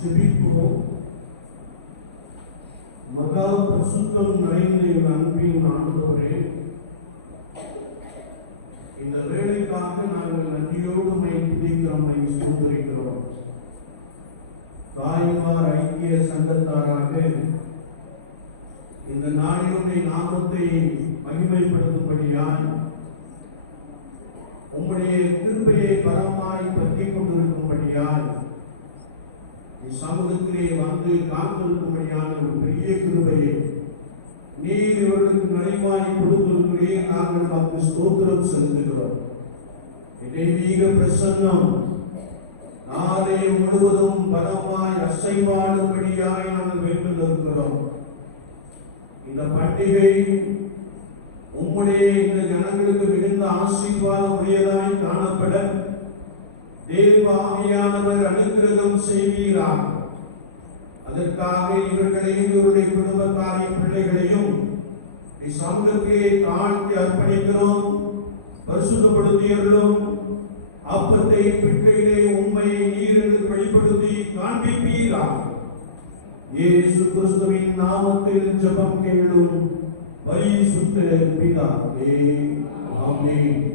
ஜெபிப்போம். மகா பரிசுத்தம் நிறைந்த எங்கள் அன்பின் ஆண்டவரே, இந்த வேலைக்காக நாங்கள் நன்றியோடு துதிக்கிறோம், ஸ்தோத்திரிக்கிறோம். தாய்மார் ஐக்கிய சங்கத்தாராக இந்த நாளினுடைய நாமத்தை மகிமைப்படுத்தும்படியாய் உம்முடைய கிருபையை பலமாய் பற்றிக் கொண்டிருக்கும்படியாய் சமூகத்திலே வந்து காத்திருக்கும்படியான ஒரு பெரிய கிருபையை நீர் இவர்களுக்கு நிறைவாய் கொடுத்திருக்கிறேன். நாங்கள் நமக்கு ஸ்தோத்திரம் செலுத்துகிறோம். தெய்வீக பிரசன்னம் நாளை முழுவதும் பலமாய் அசைவாடும்படியாய் நாங்கள் வேண்டும் இருக்கிறோம். இந்த பண்டிகை உம்முடைய இந்த ஜனங்களுக்கு மிகுந்த ஆசீர்வாதம் உடையதாய் காணப்பட தேவ ஆவியானவர் அனுக்கிரகம் செய்வீராக. அதற்காக இவர்களையும் இவருடைய குடும்பத்தாரின் பிள்ளைகளையும் சமூகத்திலே தாழ்த்தி அர்ப்பணிக்கிறோம். பரிசுத்தப்படுத்தியவர்களும் அப்பத்தை பிற்கையிலே உண்மையை நீருக்கு வெளிப்படுத்தி காண்பிப்பீராக. இயேசு கிறிஸ்துவின் நாமத்தில் ஜெபம் கேளும் பரிசுத்த பிதாவே, ஆமென்.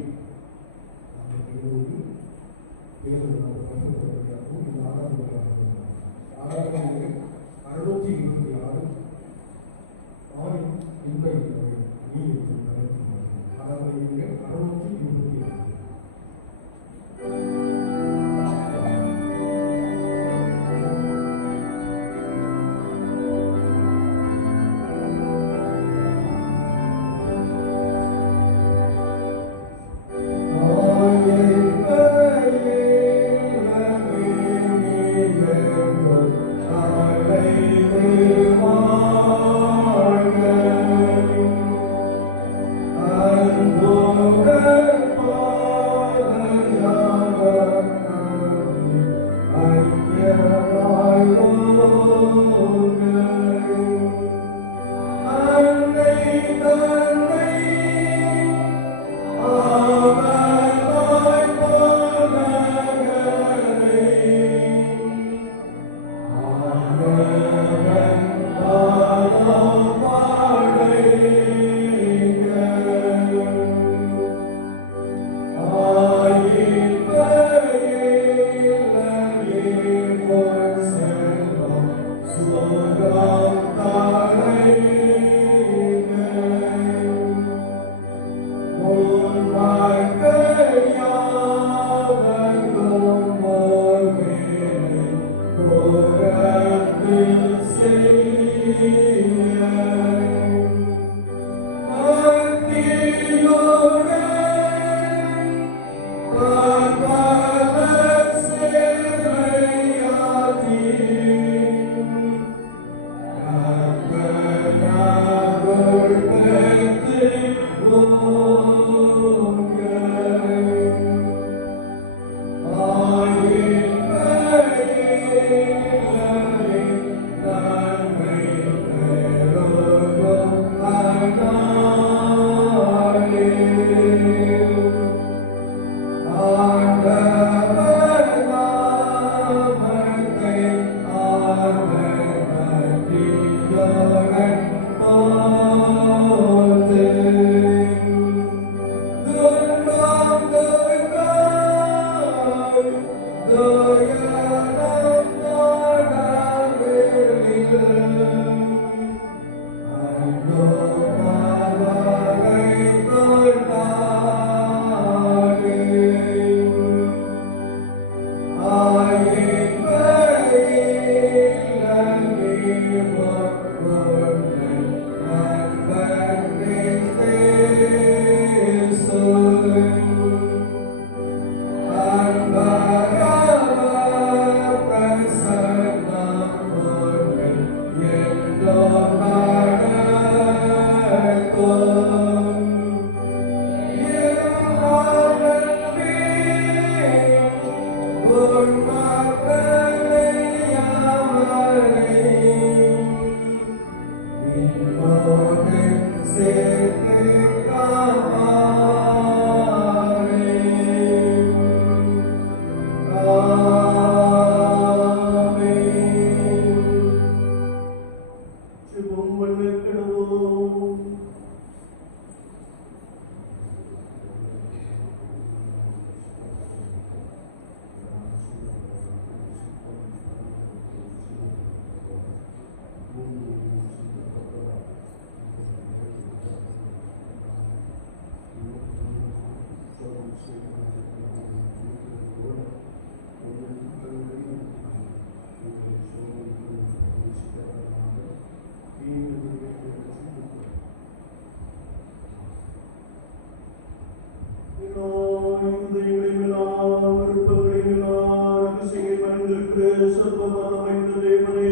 அமைந்த தேவனே,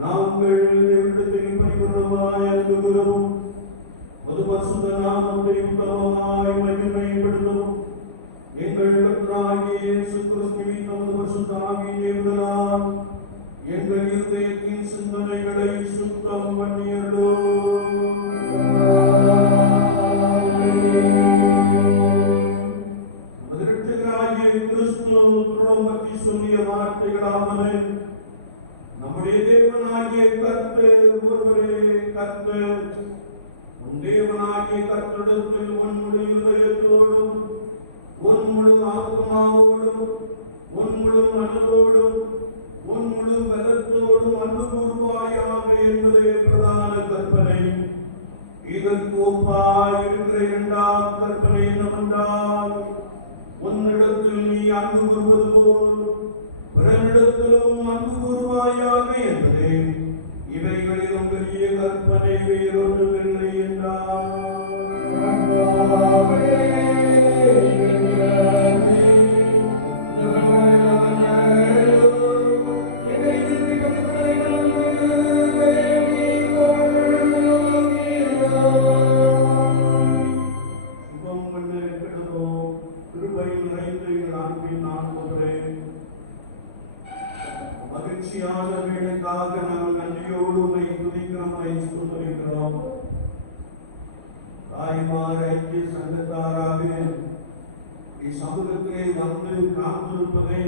நாங்கள் தேவனிடத்தில் பரிபூர்ணமாய் அன்புகிறோம். மது பரிசுத்த நாமத்தை உத்தமமாய் மகிமைப்படுத்தவும் எங்கள் கர்த்தராகிய இயேசு கிறிஸ்துவின் தமது பரிசுத்த ஆவியின் ஏவுதலால் எங்கள் இருதயத்தின் சிந்தனைகளை சுத்தம் பண்ணியருளும். பற்றி சொல்லிய வார்த்தைகளாவது, நம்முடைய தேவனாகிய கர்த்தர் ஒருவரே கர்த்தர். உன் தேவனாகிய கர்த்தரிடத்தில் உன் முழு இதயத்தோடும் உன் முழு ஆத்மாவோடும் உன் முழு மனதோடும் உன் முழு பலத்தோடும் அன்பு கூர்வாயாக என்பதே பிரதான கற்பனை. இதற்கு ஒப்பாய் இருக்கிற இரண்டாம் கற்பனை என்னவென்றால், உன்னிடத்தில் நீ அன்பு கூறுவது போல் பிறனிடத்திலும் அன்பு கூறுவாயாக என்பதே. இவைகளிலும் பெரிய கற்பனை வேறொன்றுமில்லை என்றார். மகிழ்ச்சியான வேலைக்காக நாம் நன்றியோடு துதிக்கிறோம், ஸ்தோத்திரிக்கிறோம். தாய்மார் ஐக்கிய சங்கத்தாராக சமூகத்திலே வந்து காத்திருப்பதை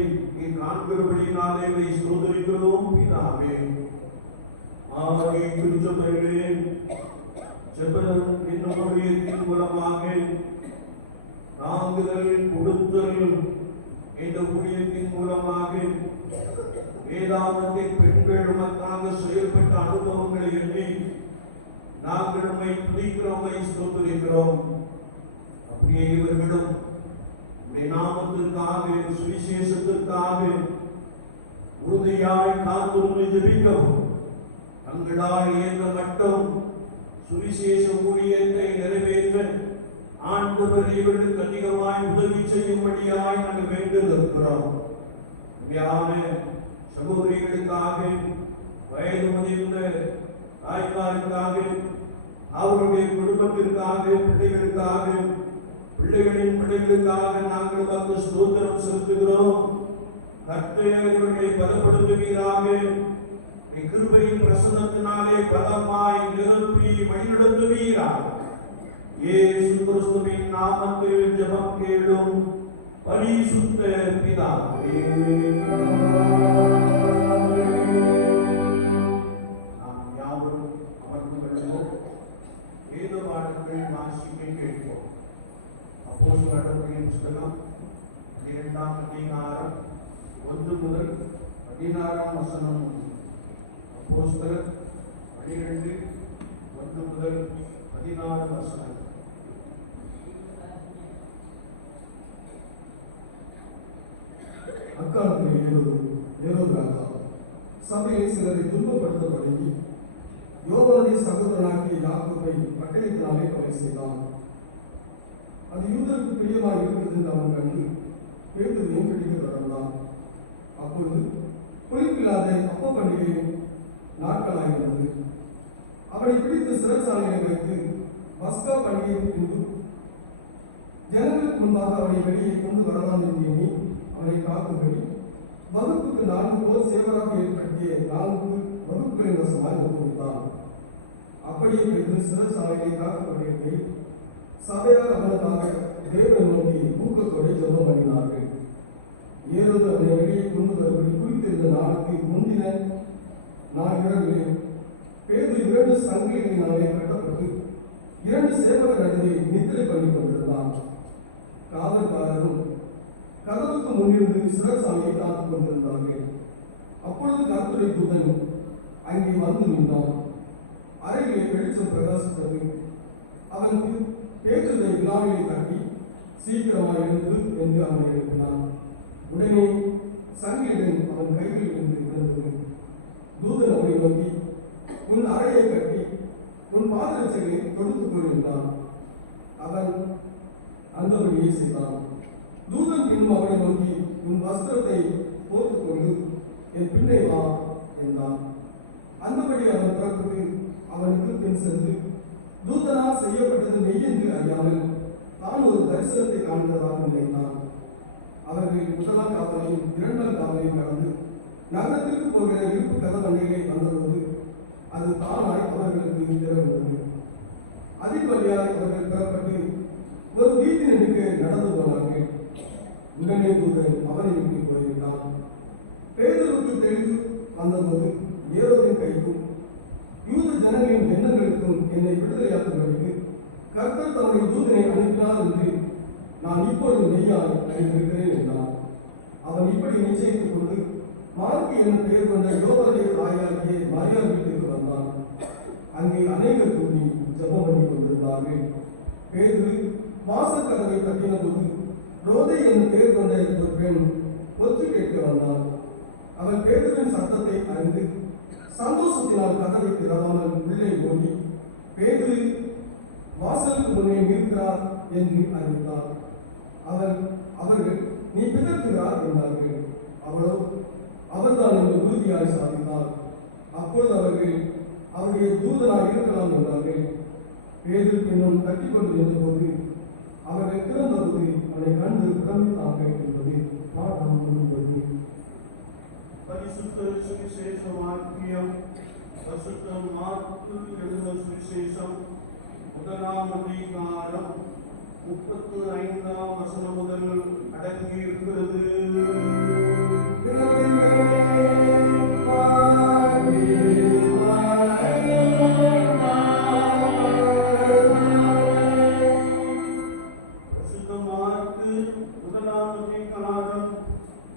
காண்கிறபடினாலே ஸ்தோத்திரிக்கிறோம் பிதாவே. ஆகிய திருச்சபைகளே, ஜெபம் என்னும் ஊழியத்தின் மூலமாக தாங்குதல் கொடுத்தல் என்ற ஊழியத்தின் மூலமாக வேதாந்தத்தின் பெண்கள் உமக்காக செயல்பட்ட அனுபவங்களை எண்ணி நாங்கள் உம்மை துதிக்கிறோம், ஸ்தோத்திரிக்கிறோம். அப்படியே இவர்களும் உம்முடைய நாமத்திற்காக சுவிசேஷத்திற்காக உறுதியாய் காத்திருந்து ஜெபிக்கவும் தங்களால் இயன்ற மட்டும் சுவிசேஷ ஊழியத்தை நிறைவேற்ற ஆண்டவர் இவர்களுக்கு அதிகமாய் உதவி செய்யும்படியாய் நாங்கள் வேண்டியிருக்கிறோம். சகோதரிகளுக்காக, வயது முதிர்ந்த தாய்மாருக்காக, அவருடைய குடும்பத்திற்காக, பிள்ளைகளுக்காக, பிள்ளைகளின் பிள்ளைகளுக்காக நாங்கள் வந்து ஸ்தோத்திரம் செலுத்துகிறோம். கர்த்தர் இவர்களை பலப்படுத்துவீராக. கிருபையின் பிரசன்னத்தினாலே பலமாய் நிரப்பி வழிநடத்துவீராக. இயேசு கிறிஸ்துவின் நாமத்தில் ஜெபம் கேளும் பரிசுத்த பிதாவே. நாம் யாவரும் அமர்ந்து கொள்வோம். வேத வார்த்தைகள் வாசிக்க கேட்போம். அப்போஸ்தலர் நடவடிக்கைகளின் புத்தகம் 2ஆம் அதிகாரம் 1 முதல் 16ஆம் வசனம். அப்போஸ்தலர் 12 1 முதல் 16 வசனம். அக்காலத்தில் ஏரோது ராஜா சபையை சிலரை துன்பப்படுத்த தொடங்கி யோவானுடைய சகோதரனாகிய யாக்கோபை பட்டயத்தினாலே கொலை செய்தான். அது யூதருக்கு பிரியமாக இருக்கிறது என்று அவன் கண்டு பேதுருவையும் பிடிக்க தொடர்ந்தான். அப்பொழுது புளிப்பில்லாத அப்ப பண்டிகை நாட்களாயிருந்தது. அவனை பிடித்து சிறைச்சாலையை வைத்து பஸ்கா பண்டிகைக்கு பின்பு ஜனங்களுக்கு முன்பாக அவனை வெளியே கொண்டு வரலாம் என்று எண்ணி அவனை காக்கும்படி வகுப்புக்கு 4 போர் சேவராக கட்டிய 4 வகுப்புகளின் வசமாய் ஒப்புவித்தான். அப்படியே வைத்து சிறைச்சாலையை காக்கப்பட்டிருக்கை சபையார் அவனுக்காக தேவனை நோக்கி ஊக்கத்தோடு ஜெபம் பண்ணினார்கள். ஏரோது அவனை வெளியே கொண்டு வரும்படி குறித்திருந்த நாளுக்கு முந்தின நாள் இரவில் பேதுரு 2 சங்கிலிகளினாலே கட்டப்பட்டு 2 சேவகர் நடுவே நித்திரை பண்ணி கொண்டிருந்தான். காவல்காரரும் கதவுக்கு முன்னிருந்து சிறைச்சாலையை காத்துக் கொண்டிருந்தார்கள். அப்பொழுது கர்த்தருடைய தூதன் அங்கே வந்து நின்றான். அறையிலே வெளிச்சம் பிரகாசித்தது. அவன் பேதுருவை விழாவிலே கட்டி சீக்கிரமாக எழுந்து என்று அவனை எழுப்பினான். உடனே சங்கிலிடன் அவன் கைகளில் இருந்து விழுந்தது. தூதன் அவனை நோக்கி, உன் அறையை கட்டி உன் பாதரட்சைகளை கொடுத்துக் கொண்டிருந்தான். அவன் அந்தபடியே செய்தான். தூதன் பின்னும் அவனை நோக்கி, உன் வஸ்திரத்தை போர்த்துக் கொண்டு பின்னே வா என்றான். அந்தபடி அவன் புறப்பட்டு அவனுக்கு பின் சென்று தூதனால் செய்யப்பட்டது மெய் என்று அறியாமல் தான் ஒரு தரிசனத்தை காண்கிறதாக நினைத்தான். அவர்கள் முதலாம் காவலையும் இரண்டாம் காவலையும் கடந்து நகரத்திற்கு போகிற இருப்பு கதவண்டையிலே வந்தபோது அது தானாய் அவர்களுக்கு திறந்தது. அதிபதியாய் அவர்கள் பெறப்பட்டு ஒரு வீட்டினருக்கு நடந்து போனார்கள். உடனே தூதன் அவனை விட்டு போய்விட்டான். பேதுருக்கு தெளிவு வந்தபோது ஏரோதின் கைக்கும் யூத ஜனங்களின் எண்ணங்களுக்கும் என்னை விடுதலையாக்கும்படிக்கு கர்த்தர் தம்முடைய தூதனை அனுப்பினார் என்று நான் இப்பொழுது மெய்யாய் அறிந்திருக்கிறேன் என்றான். அவன் இப்படி நிச்சயித்துக் கொண்டு மார்க்கு என்ற பெயர் கொண்ட யோவனுடைய தாயாகிய மரியாள் வீட்டுக்கு வந்தான். அங்கே அநேகர் கூடி ஜெபம் பண்ணி கொண்டிருந்தார்கள். பேதுரு வாசல் கதவை தட்டின போது ரோதை என்ற பெயர் கொண்ட ஒரு பெண் ஒற்று கேட்க வந்தாள். அவள் பேதுருவின் சத்தத்தை அறிந்து சந்தோஷத்தினால் கதவை திறவாமல் உள்ளே ஓடி பேதுரு வாசலுக்கு முன்னே நிற்கிறார் என்று அறிவித்தார். அவர்கள் நீ பிதற்றுகிறார் என்றார்கள். அவளோ அவர்தான் என்று உறுதியாய் சாதித்தார். அப்பொழுது அவர்கள் அவருடைய தூதனாக இருக்கலாம் என்றார்கள். பேதுரு பின்னும் கட்டிக்கொண்டு நின்றபோது அவர்கள் திறந்தபோது அவனை கண்டு பிரமித்தார்கள் என்பது பாடம் முடிந்தது. பரிசுத்த சுவிசேஷ வாக்கியம் பரிசுத்த மார்க்கு எழுதின சுவிசேஷம் 1ஆம் அதிகாரம் 35ஆம் வசனம் முதல் அடங்கி இருக்கிறது. பரிசுத்த மார்க்கு 1ஆம் அதிகாரம்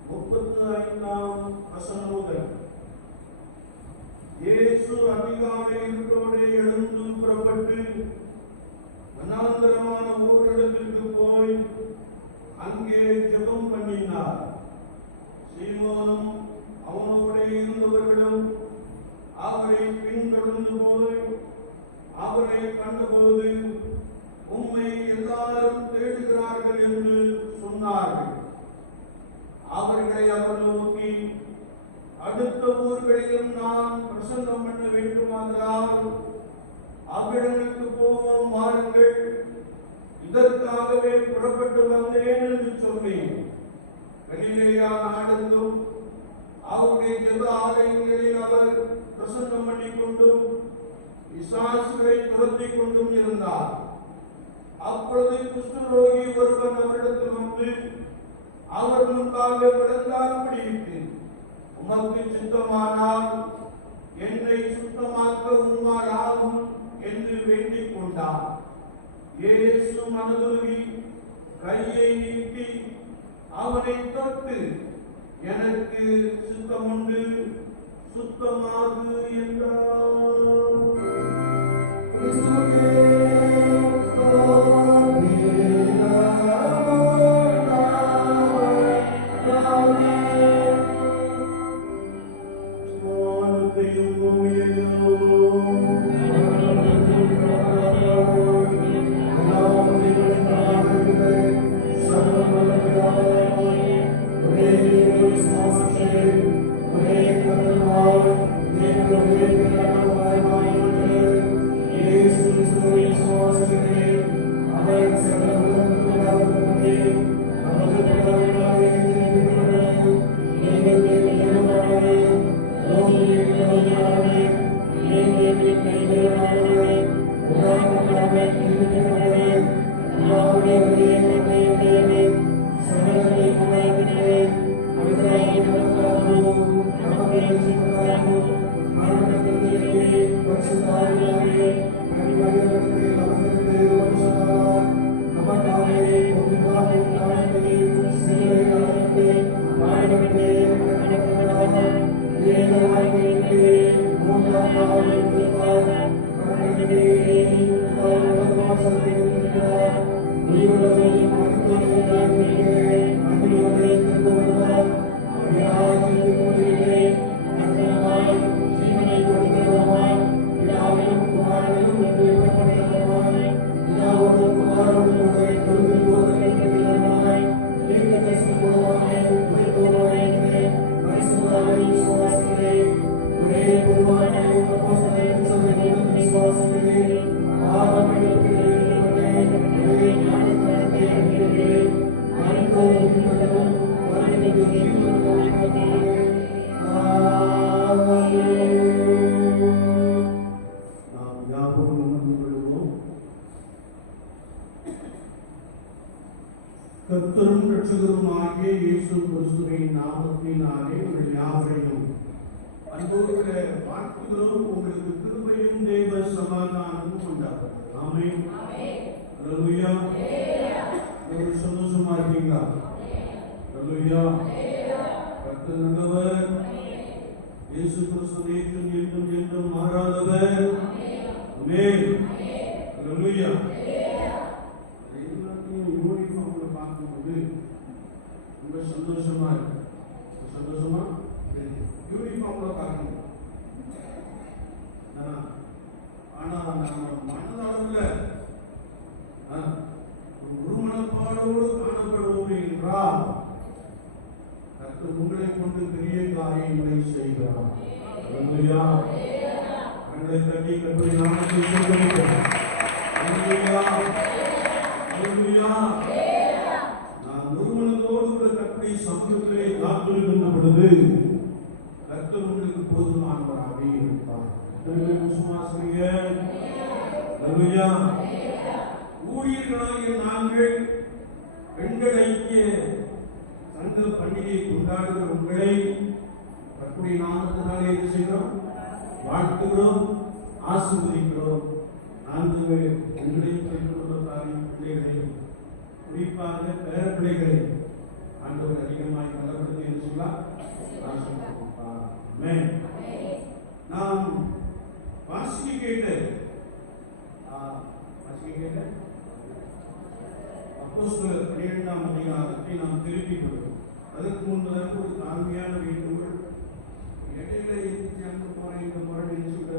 35ஆம் வசனம் முதல். இயேசு அதிகாலை இருட்டோடே எழுந்து புறப்பட்டு வனாந்தரமான ஓரிடத்திற்கு போய் அங்கே ஜெபம் பண்ணினார். சீமோனும் அவனோட இருந்தவர்களும் அவரை பின்தொடர்ந்து போய் அவரை கண்டபோது உம்மை எல்லாரும் தேடுகிறார்கள் என்று சொன்னார்கள். அவர்களை அவர் நோக்கி, அடுத்த ஊர்களிலும் நான் பிரசங்கம் பண்ண வேண்டுமானால் அவ்விடங்களுக்கு போவோம், வாருங்கள், இதற்காகவே புறப்பட்டு வந்தேன் என்று சொன்னேன். கலிலேயா நாடெங்கும் அவருடைய ஜெப ஆலயங்களில் அவர் பிரசங்கம் பண்ணிக் கொண்டும் பிசாசுகளை துரத்திக் கொண்டும் இருந்தார். அப்பொழுது குஷ்டரோகி ஒருவன் அவரிடத்தில் வந்து அவர் முன்பாக விழுந்தார் பிடித்து, உமக்கு சித்தமானால் என்னை சுத்தமாக்க உம்மால் ஆகும் என்று வேண்டிக் கொண்டார். இயேசு மனதுருகி கையை நீட்டி அவனை தொட்டு, எனக்கு சுத்தமுண்டு, சுத்தமாகு என்றார். Jesus கிறிஸ்துவின் நாமத்தினாலே உங்கள் யாவரையும் அன்போடு வாழ்த்துகிறோம். உங்களுக்கு கிருபையும் தேவ சமாதானமும் உண்டாகும். ஆமென். அல்லேலூயா. நீங்கள் சந்தோஷமா இருக்கீங்களா? அல்லேலூயா. கர்த்தர் நல்லவர். இயேசு கிறிஸ்து நேற்றும் இன்றும் என்றும் மாறாதவர். ஆமென். அல்லேலூயா. எல்லாத்தையும் யூனிஃபார்ம்ல பார்க்கும்போது ரொம்ப சந்தோஷமா இருக்கு. சந்தோஷமா யூனிஃபார்ம்ல பார்க்கணும். ஆனா நம்ம மனதளவுல ஒரு மனப்பாடோடு காணப்படுவோம் என்றால் கர்த்தர் உங்களை கொண்டு பெரிய காரியங்களை செய்கிறார். அல்லேலூயா. கண்களை தட்டி கர்த்தருடைய நாமத்தை சொல்லுங்கள். அல்லேலூயா. அல்லேலூயா. நான் ஒருமனதோடு கூட கர்த்தருடைய சமூகத்திலே காத்திருக்கின்ற பொழுது கர்த்தர் உங்களுக்கு போதுமானவராக இருப்பார். விசுவாசிங்க. அல்லேலூயா. ஊழியர்களாகிய நாங்கள் பெண்கள் ஐக்கிய சங்க பண்டிகையை கொண்டாடுகிற உங்களை கர்த்தருடைய நாமத்தினாலே என்ன செய்கிறோம்? வாழ்த்துகிறோம், ஆசீர்வதிக்கிறோம். நான்கு பெண்களையும் பெற்றுள்ளதாரின் பிள்ளைகளையும் குறிப்பாக பேர பிள்ளைகளை ஆண்டவர் அதிகமாய் பலப்படுத்தி என்று சொல்லலாம். நாம் வாசிக்க கேட்ட அப்போஸ்தலர் 12ஆம் அதிகாரத்தை நாம் திருப்பிக் கொள்வோம். அதற்கு முன்பதற்கு ஒரு தாழ்மையான வேண்டுகோள். இடையில அங்க போறேன் இங்க போறேன் நினைச்சுட்டு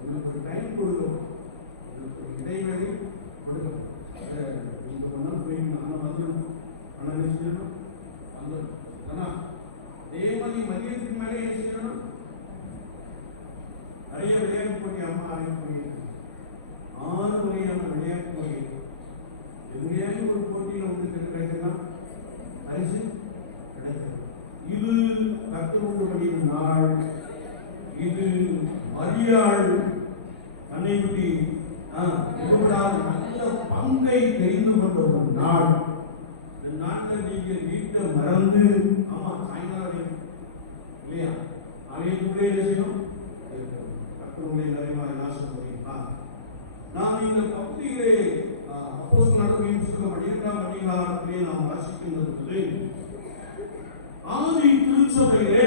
உங்களுக்கு ஒரு டைம் கொடுக்கும், உங்களுக்கு ஒரு இடைவெளி கொடுக்கும். நீங்க ஒன்னா போய் நான் வந்துடும் ஆனால் என்ன செய்யணும்? வந்துடும். ஆனா அதே மாதிரி மதியத்துக்கு மேலே என்ன செய்யணும்? நிறைய விளையாட்டு போட்டி அம்மா ஆரம்பிக்க 6 வகையான விளையாட்டு போட்டி. எங்கேயாவது ஒரு போட்டியில் உங்களுக்கு கிடைக்கலாம், பரிசு கிடைக்கும். இது கர்த்தருடைய நாள். இது மரியாள் தன்னை பற்றி நல்ல பங்கை தெரிந்து கொண்ட ஒரு நாள். இந்த நாட்டில் நீங்க வீட்டை மறந்து ஆமா சாயங்காலம் இல்லையா ஆலயத்துக்குள்ளே செய்யணும். கர்த்தருடைய நிறைவாக நாசம் முடியுமா? நாம் இந்த பகுதியிலே அப்போஸ்தலர் நடவடிக்கையின் புத்தகம் 12ஆம் அதிகாரத்திலே நாம் வாசிக்கின்ற பொழுது ஆதி திருச்சபையிலே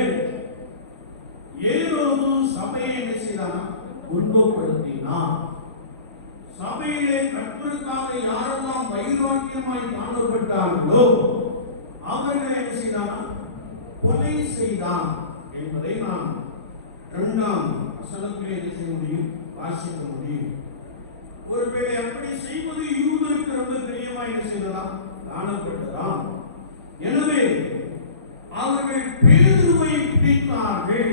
ஏரோது சபையை என்ன செய்தான்? துன்பப்படுத்தினான். சபையிலே கர்த்தருக்காக யாரெல்லாம் வைராக்கியமாய் காணப்பட்டார்களோ அவர்களை என்ன செய்தான்? கொலை செய்தான் என்பதை நாம் 2ஆம் வசனத்திலே என்ன செய்ய முடியும்? வாசிக்க முடியும். ஒருவேளை அப்படி செய்வது யூதருக்கு ரொம்ப பிரியமா என்ன செய்ததாம்? காணப்பட்டதாம். எனவே அவர்கள் பேதுருவை பிடித்தார்கள்.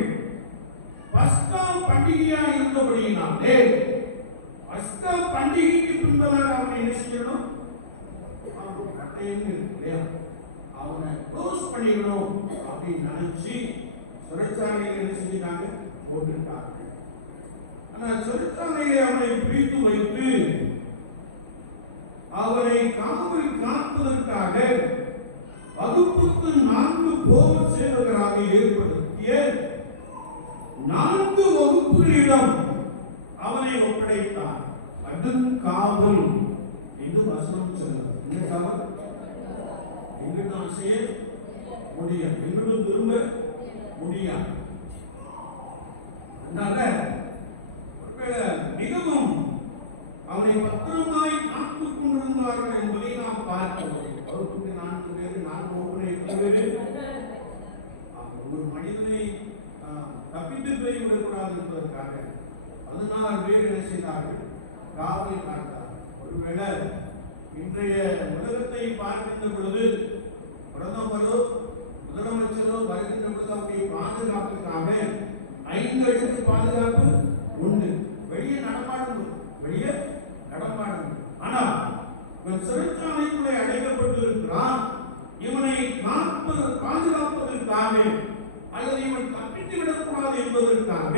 பஸ்கா பண்டிகையா இருந்தபடியினாலே பஸ்கா பண்டிகைக்கு பின்பதாக அவனை என்ன செய்யணும்? அவனை க்ளோஸ் பண்ணிடணும் அப்படின்னு நினைச்சு சிறைச்சாலையில் என்ன செஞ்சாங்க? போட்டிருக்காங்க. ஆனால் சிறைச்சாலையிலே அவனை பிடித்து வைத்து அவரை காவல் காப்பதற்காக வகுப்புக்கு 4 போர் சேவகராக ஏற்படுத்திய 4 வகுப்புகளிடம் அவனை ஒப்படைத்தார். கடுங்காவல் என்று வசனம் சொல்லுங்கள். என்ன காவல்? எங்கிட்ட செய்ய முடியாது, எங்கிட்ட திரும்ப முடியாது. அதனால மிகவும் அவனை பத்திரமாய் காத்துக் கொண்டிருந்தார்கள் என்பதை நாம் பார்க்கிறோம். வகுப்புக்கு 4 பேர், 4 வகுப்புகளை 8 பேர். ஒரு மனிதனை தப்பித்து போய்விடக்கூடாது என்பதற்காக 16 பேர் என்ன செய்தார்கள்? காவல் காத்தார்கள். ஒருவேளை இன்றைய உலகத்தை பார்க்கின்ற பொழுது பிரதமரோ முதலமைச்சரோ வருகின்ற பொழுது அவருடைய பாதுகாப்புக்காக 5 அடுக்கு பாதுகாப்பு உண்டு. வெளியே நடமாடும். ஆனால் இவன் சிறைச்சாலைக்குள்ளே அடைக்கப்பட்டிருக்கிறான். இவனை பாதுகாப்பதற்காக அல்லது இவன் தப்பித்து விடக்கூடாது என்பதற்காக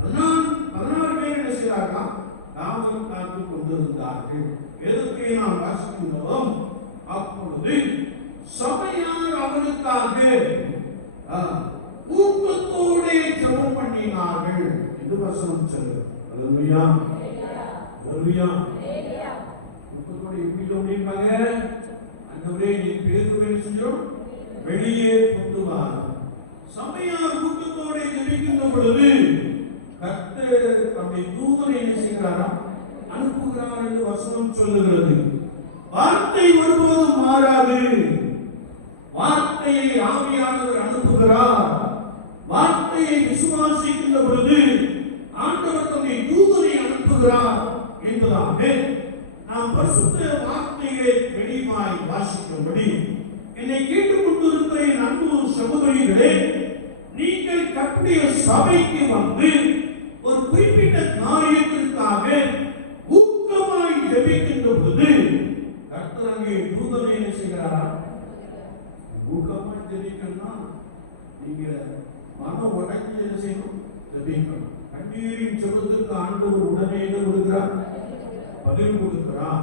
16 பேர் என்ன செய்தார்கள்? காவல் காத்துக் கொண்டிருந்தார்கள். எதற்கு நாம் வாசிக்கின்றோம்? அப்பொழுது சபையார் அவனுக்காக ஊக்கத்தோட ஜெபம் பண்ணினார்கள் என்று வசனம் சொல்லுது. அல்லேலூயா, அல்லேலூயா. ஊக்கத்தோட எப்படி ஜெபம் பண்ணிருப்பாங்க? ஆண்டவரே, நீ பேதுருவை செஞ்சோம் வெளியே கொண்டு வா. சபையார் ஊக்கத்தோட ஜெபிக்கின்ற பொழுது கர்த்தர் தம்முடைய தூதனை என்ன செய்கிறாராம்? அனுப்புகிறார் என்று வசனம் சொல்லுகிறது. வார்த்தை ஒருபோதும் மாறாது. வார்த்தையை ஆவியானவர் அனுப்புகிறார். வார்த்தையை விசுவாசிக்கின்ற பொழுது ஆண்டவர் தம்முடைய தூதனை அனுப்புகிறார் என்பதாக நாம் பரிசுத்த வார்த்தைகளை தெளிவாய் வாசிக்கும்படி என்னை கேட்டுக்கொண்டிருக்கிற என் அன்பு சகோதரிகளே, நீங்கள் கர்த்தருடைய சபைக்கு வந்து ஒரு குறிப்பிட்ட காரியத்திற்காக ஊக்கமாய் ஜெபிக்கின்ற பொழுது கர்த்தர் அங்கே தூதனை என்ன செய்கிறாரா? ஊக்கமாய் ஜெபிக்கணும்னா நீங்க மன உடஞ்சி என்ன செய்யணும்? ஜெபிக்கணும். கண்ணீரின் ஜெபத்துக்கு ஆண்டவர் உடனே என்ன கொடுக்கிறார்? பதில் கொடுக்கிறார்.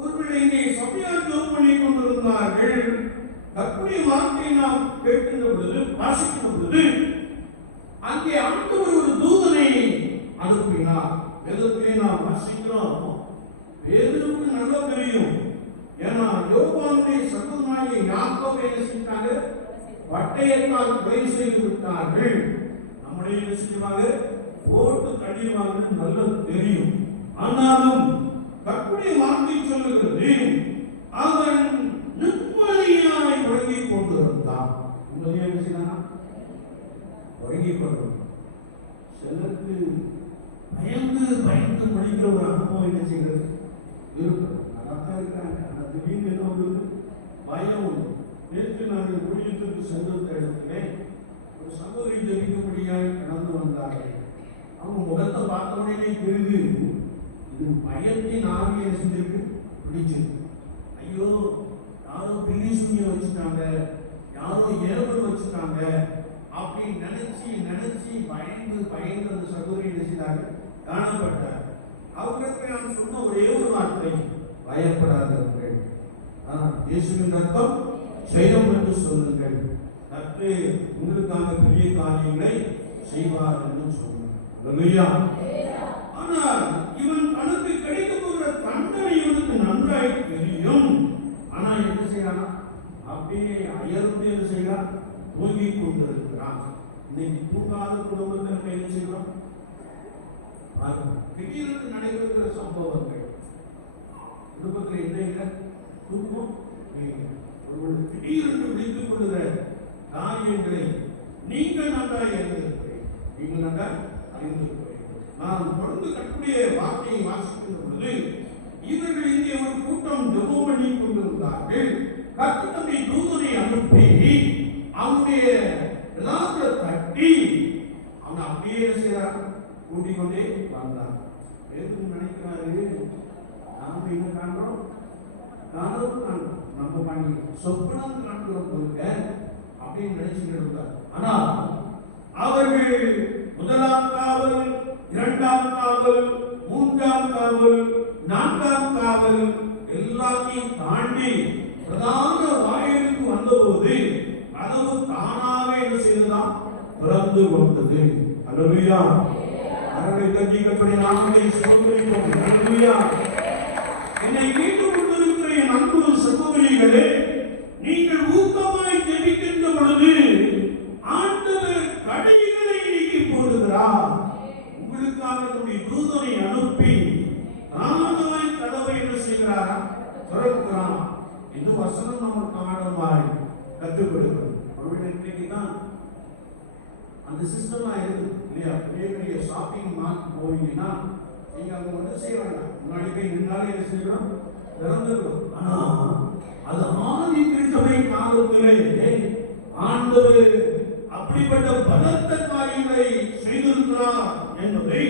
ஒருவேளை இங்கே சபையார் ஜெபம் பண்ணி கொண்டிருந்தார்கள். கர்த்தருடைய வார்த்தையை நாம் கேட்கின்ற பொழுது, வாசிக்கின்ற பொழுது அங்கே ஆண்டவர் ஒரு தூதனை அனுப்பினார். வேதத்திலே நாம் வாசிக்கிறோம். பேதுருக்கு நல்லா தெரியும். ஏன்னா யோவானுடைய சகோதரனாகிய யாக்கோபை என்ன செஞ்சாங்க? பட்டயத்தால் கொலை செய்து விட்டார்கள். நம்முடைய என்ன செய்வாங்க? போட்டு தள்ளிடுவாங்கன்னு நல்லா தெரியும். ஆனாலும் கர்த்தருடைய வார்த்தை சொல்லுகிறது, அவன் நிம்மதியாய் உறங்கிக் கொண்டிருந்தான். நிம்மதியா என்ன செய்யலாம்? உறங்கிக் கொண்டிருந்தான். சிலருக்கு பயந்து பயந்து படிக்கிற ஒரு அனுபவம் என்ன செய்கிறது? இருக்கும். நல்லா இருக்காங்க. ஆனா திடீர்னு என்ன வந்து பயம் உண்டு. நேற்று நாங்கள் ஊழியத்திற்கு சென்ற இடத்துல ஒரு சகோதரி ஜெபிக்கும்படியாக கடந்து வந்தார்கள். அவங்க முகத்தை பார்த்த உடனே தெரியுது, இது பயத்தின் ஆவியை செஞ்சிருக்கு, பிடிச்சிருக்கு. ஐயோ, யாரோ பில்லி சூனியம் வச்சுட்டாங்க, யாரோ ஏவல் வச்சுட்டாங்க அப்படின்னு நினைச்சு பயந்து அந்த சகோதரி என்ன செய்தாங்க? காணப்பட்டார். அவர்களுக்கு நான் சொன்ன ஒரே ஒரு வார்த்தை, பயப்படாதீர்கள், இயேசுவின் ரத்தம் ஜெயம் என்று சொல்லுங்கள், கர்த்தர் உங்களுக்காக பெரிய காரியங்களை செய்வார் என்று சொன்னார். அல்லேலூயா. ஆனால் இவன் தனக்கு கிடைக்க போகிற தண்டனை இவனுக்கு நன்றாய் தெரியும். ஆனா என்ன செய்யறான்? அப்படியே அயர்ந்து என்ன செய்யறான்? தூங்கிக் கொண்டிருக்கிறான். இன்னைக்கு தூங்காத குடும்பத்தை நம்ம என்ன செய்யறோம்? திடீரென்று நடைபெறுகிற சம்பவங்கள் குடும்பத்தில் என்ன இல்லை? தூக்கம் ஒரு திடீரென்று விழித்துக் கொள்ளுகிற காரியங்களை நீங்கள் நன்றாய் அறிந்திருக்கிறேன். நீங்கள் நன்றாய் அறிந்திருக்கிறேன். நான் தொடர்ந்து கட்டுடைய வார்த்தையை வாசிக்கின்ற பொழுது இவர்கள் இங்கே ஒரு கூட்டம் ஜெபம் பண்ணி கொண்டிருந்தார்கள். கர்த்தர் தம்முடைய தூதனை அனுப்பி அவனுடைய தட்டி அவன் அப்படியே செய்தார், கூட்டிக் கொண்டே வந்தார். எதுவும் நினைக்கிறாரு, நாம என்ன காண்றோம்? கனவு காண்றோம், நம்ம பண்ணி சொப்பனம் காண்கிறோம் போல அப்படின்னு நினைச்சுட்டு இருந்தார். ஆனா அவர்கள் முதலாம் காவல், இரண்டாம் காவல், மூன்றாம் காவல், நான்காம் காவல் எல்லாத்தையும் தாண்டி பிரதான வாயிலுக்கு வந்தபோது கதவு தானாக என்ன செய்ததாம்? திறந்து கொண்டது. அல்லேலூயா. அரவை தட்டிக்கப்படி நாமத்தை சோதரிப்போம். அல்லேலூயா. என்னை கேட்டுக் கொண்டிருக்கிற என் அன்பு சகோதரிகளே, நீங்கள் ஊக்கமாய் ஜெபிக்கின்ற பொழுது ஆண்டவர் தடைகளை நீக்கி போடுகிறார். உங்களுக்காக தம்முடைய தூதனை அனுப்பி தானாய் கதவை என்ன செய்கிறாரா? திறக்கிறார். இந்த வசனம் நம்ம காணமாய் கற்றுக் கொடுக்கிறது. ஒருவேளை இன்னைக்கு தான் அந்த சிஸ்டமா இருக்கு இல்லையா? பெரிய ஷாப்பிங் மால் போவீங்கன்னா நீங்க அங்க வந்து செய்ய வேண்டாம், முன்னாடி போய் நின்னாலே என்ன செய்யணும்? திறந்துடும். ஆனா அது ஆதி திருச்சபை காலத்திலே ஆண்டவர் அப்படிப்பட்ட பலத்த காரியங்களை செய்திருக்கிறார் என்பதை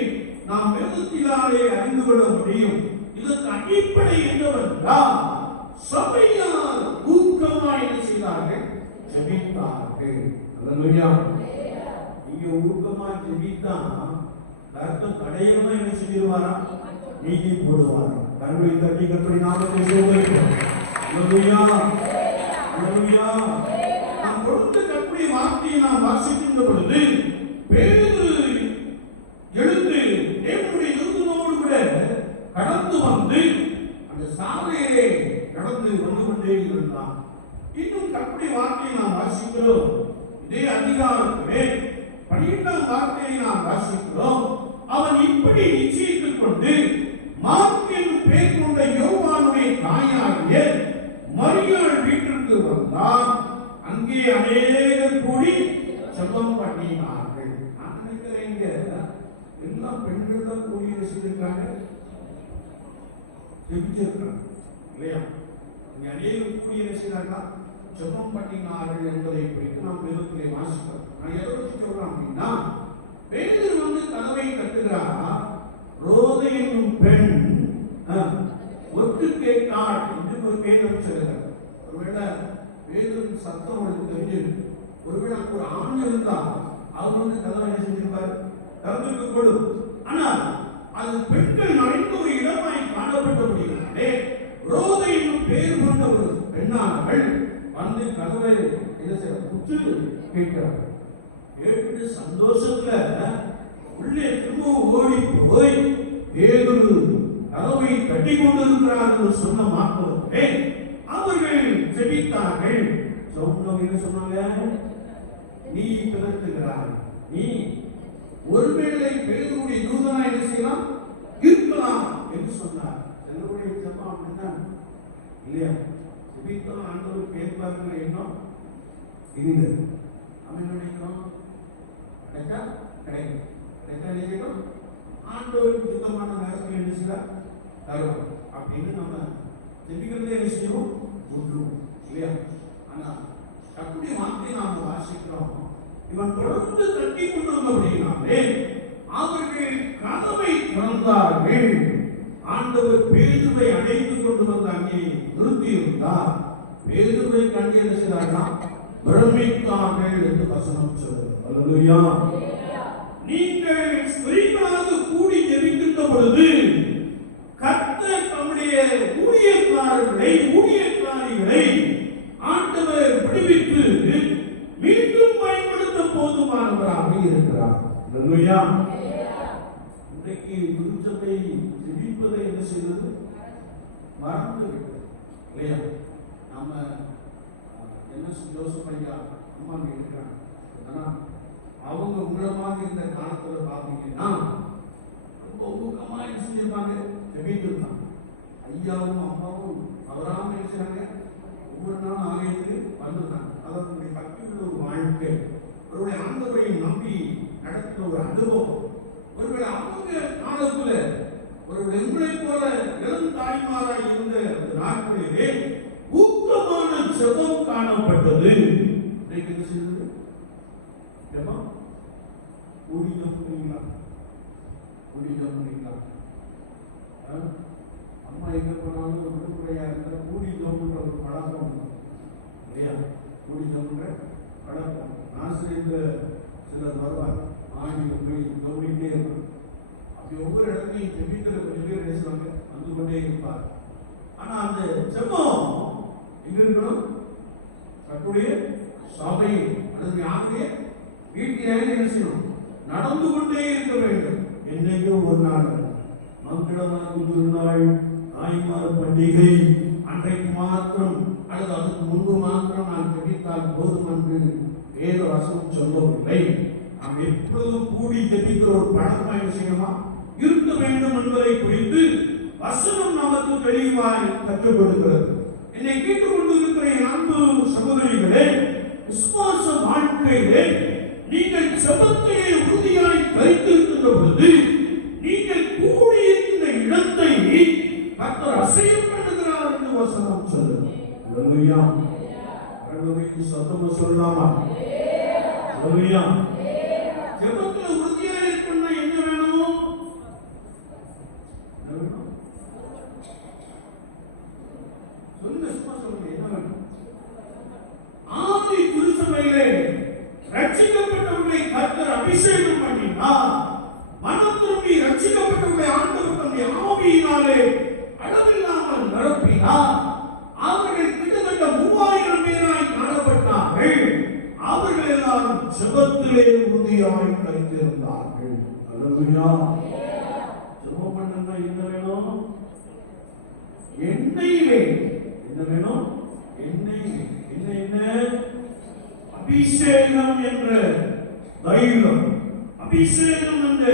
நாம் வேதத்தினாலே அறிந்து கொள்ள முடியும். இதற்கு அடிப்படை என்னவென்றால் சபையார் ஊக்கமாய் என்ன செய்தார்கள்? ஜெபித்தார்கள். அல்லேலூயா. நீங்க ஊக்கமாய் ஜெபித்தா கர்த்தர் தடையெல்லாம் என்ன செய்வாரா? நீக்கி போடுவாரா? கண்களை தட்டி கர்த்தருடைய நாமத்தை சோதரிப்போம். அல்லேலூயா. அல்லேலூயா. நாம் கொடுத்த கர்த்தருடைய வார்த்தையை நாம் வாசிக்கின்ற பொழுது பேதுரு எழுந்து தேவனுடைய தூதனோடு கூட கடந்து வந்து அந்த சாலையிலே கடந்து வந்து கொண்டே இருந்தான். இன்னும் கர்த்தருடைய வார்த்தையை நாம் வாசிக்கிறோம். இதே அதிகாரத்திலே 12ஆம் வார்த்தையை நாம் வாசிக்கிறோம். அவன் இப்படி நிச்சயித்துக் கொண்டு மார்க் என்னும் பெயர் கொண்ட யோவானுடைய தாயாகிய மரியாள் வீட்டிற்கு வந்தான். அங்கே அநேகர் கூடி ஜெபம் பண்ணினார்கள். நான் நினைக்கிறேன் எல்லாம் பெண்கள் தான் கூடி வச்சிருக்காங்க, ஜெபிச்சிருக்கிறாங்க இல்லையா? இங்க அநேகர் கூடி வச்சிருக்காங்க, ஜெபம் பண்ணினார்கள் என்பதை குறித்து நாம் வேதத்திலே வாசிக்கிறோம். நான் எதை வச்சு சொல்றேன் அப்படின்னா, பேதுரு வந்து கதவை தட்டுகிறார். ரோதை என்னும் பெண் ஒட்டு கேட்டாள் என்று ஒரு பேதம் சொல்கிறார். ஒருவேளை பேதுருவின் சத்தம் அவளுக்கு தெரிஞ்சிருக்கு. ஒருவேளை ஒரு ஆண் இருந்தால் அவர் வந்து கதவை என்ன செஞ்சிருப்பார், திறந்திருக்க கூடும். ஆனால் அது பெண்கள் நுழைந்த ஒரு இடமாய் காணப்பட்டபடியாலே ரோதை என்னும் பெயர் கொண்ட ஒரு பெண்ணானவள் வந்து கதவை என்ன செய்ய உற்று கேட்கிறார்கள். கேட்டு சந்தோஷத்துல உள்ளே திரும்பவும் ஓடி போய் பேதுரு கதவை கட்டி கொண்டிருக்கிறார்கள் சொன்ன மாத்திரமே அவர்கள் ஜெபித்தார்கள். சொன்னவங்க என்ன சொன்னாங்க, நீ பிறத்துகிறாய், நீ ஒருவேளை பேதுருடைய தூதனா என்ன செய்யலாம் இருக்கலாம் என்று சொன்னார். என்னுடைய ஜெபம் அப்படின்னா இல்லையா, ஜெபித்தோம் ஆண்டவர் கேட்பார்கள் எண்ணம் இல்லை. அவன் என்ன நினைக்கிறோம், கிடைச்சா கிடைக்கும், கிடைச்சா நினைக்கிறோம் ஆண்டவருக்கு சுத்தமான நேரத்தில் என்ன செய்யலாம் தருவோம் அப்படின்னு நம்ம ஜெபிக்கிறதே என்ன செய்வோம் விட்டுருவோம் இல்லையா? ஆனா கர்த்தருடைய வார்த்தையை நாம் வாசிக்கிறோம். இவன் தொடர்ந்து தட்டி கொண்டிருந்தபடியினாலே அவர்கள் கதவை திறந்தார்கள். ஆண்டவர் பேதுருவை அழைத்துக் கொண்டு வந்து அங்கே நிறுத்தியிருந்தார். பேதுருவை கண்டு என்ன செய்தார்கள், பிரமித்தார்கள் என்று வசனம் சொல்கிறது. அல்லேலூயா. நீங்கள் ஸ்திரீகளாக கூடி ஜெபிக்கின்ற பொழுது கர்த்தர் தம்முடைய ஊழியக்காரிகளை ஆண்டவர் விடுவித்து மீண்டும் பயன்படுத்த போதுமானவராக இருக்கிறார். அல்லேலூயா. இன்றைக்கு திருச்சபை ஜெபிப்பதை என்ன செய்வது மறந்து விட்டது இல்லையா? நம்ம என்ன ஜோசப் ஐயா அம்மா இருக்கிறாங்க, ஆனா அவங்க உங்களமாக இந்த காலத்துல பாத்தீங்கன்னா ரொம்ப ஊக்கமா என்ன செஞ்சிருப்பாங்க, ஜெபித்திருப்பாங்க. ஐயாவும் அம்மாவும் அவராம நினைச்சாங்க, ஒவ்வொரு நாளும் ஆலயத்துக்கு வந்துருக்காங்க. அதனுடைய பக்தியுள்ள ஒரு வாழ்க்கை, அவருடைய ஆண்டவரை நம்பி நடத்துற ஒரு அனுபவம். ஒருவேளை அவங்க காலத்துல ஒரு உங்களை போல இளம் தாய்மாராய் இருந்த அந்த நாட்களிலே ஊக்கமான ஜெபம் காணப்பட்டது. இன்னைக்கு என்ன செய்வது, ஜெபம் கூடி ஜெபிக்கிறீங்களா, கூடி ஜெபிக்கிறீங்களா? அம்மா எங்க போனாலும் ஒரு விடுமுறையா இருந்தா கூடி ஜெபம்ன்ற ஒரு பழக்கம் இல்லையா? கூடி ஜெபம்ன்ற பழக்கம். ஆசிரியர் சிலர் வருவார், ஆடி போய் கவனிக்கிட்டே இருக்கும். அப்படி ஒவ்வொரு இடத்துலையும் ஜெபிக்கிற கொஞ்சம் பேர் பேசுவாங்க, வந்து கொண்டே இருப்பார். ஆனா அந்த ஜெபம் எங்க இருக்கணும், கர்த்தருடைய சபை அல்லது யாருடைய வீட்டிலே என்ன செய்யணும், நடந்து கொண்டே இருக்க வேண்டும். என்னைக்கும் ஒரு நாள் மங்களமான திருநாள், தாய்மார் பண்டிகை அன்றைக்கு மாத்திரம் அல்லது அதுக்கு முன்பு மாத்திரம் நான் ஜெபித்தால் போதும் என்று வேத வசனம் சொல்லவில்லை. நாம் எப்பொழுதும் கூடி ஜெபிக்கிற ஒரு பழக்கமான விஷயமா இருக்க வேண்டும் என்பதை குறித்து வசனம் நமக்கு தெளிவாய் கற்றுக் கொடுக்கிறது. என்னை கேட்டுக் கொண்டிருக்கிற என் அன்பு சகோதரிகளே, விசுவாச வாழ்க்கையிலே நீங்கள் ஜெபத்திலே உறுதியாய் வைத்திருக்கின்ற பொழுது நீங்கள் கூடியிருக்கின்ற இடத்தை கர்த்தர் அசைய பண்ணுகிறார் என்று வசனம் சொல்லுது. அல்லேலூயா. அல்லேலூயா. சத்தமா சொல்லலாமா? அல்லேலூயா. ஜெபத்திலே உறுதியாய் இருக்கணும்னா என்ன வேணும்? சொல்லுங்க, சும்மா சொல்லுங்க, என்ன வேணும்? ஆதி திருச்சபையிலே ரட்சிக்கப்பட்டவர்களை கர்த்தர் அபிஷேகம் பண்ணினார். மனம் திரும்பி ரட்சிக்கப்பட்டவர்களை ஆண்டவர் தம்முடைய ஆவியினாலே அளவில்லாமல் நிரப்பினார். அவர்கள் கிட்டத்தட்ட 3000 பேர் ஜெபத்திலே உறுதியாய் கருத்திருந்தார்கள். அல்லேலூயா. ஜெபம் பண்ணா என்ன வேணும்? எண்ணெய் வேணும். என்ன வேணும்? எண்ணெய். என்ன? அபிஷேகம் என்ற தைலம், அபிஷேகம் என்ற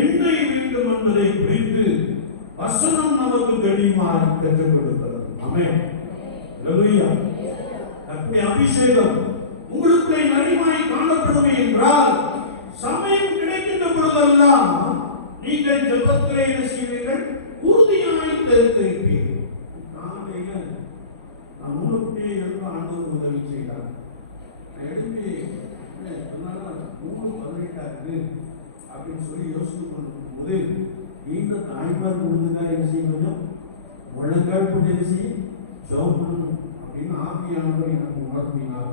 எண்ணெய் வேண்டும் என்பதை குறித்து வசனம் நமக்கு தெளிவாக கற்றுக் கொடுக்கிறது. ஆமென். அல்லேலூயா. அப்படி அபிஷேகம் உங்களுக்குள்ளே நிறைவாய் காணப்படுமே என்றால் சமயம் கிடைக்கின்ற பொழுதெல்லாம் நீங்கள் ஜெபத்திலே என்ன செய்வீர்கள்? உறுதியாய் தெரிவிப்பீர்கள். காலையில நான் முன்னுக்கூட்டியே எழுப்ப ஆண்டவர் உதவி செய்தார். எழுப்பி அப்படின்னு சொல்லி யோசித்து கொண்டிருக்கும்போது இந்த தாய்மார் கொடுத்துதான் என்ன செய்ய கொஞ்சம் முழங்கால் போட்டு என்ன செய்ய ஜெபம் பண்ணணும் அப்படின்னு ஆவியானவர் எனக்கு உணர்த்தினார்.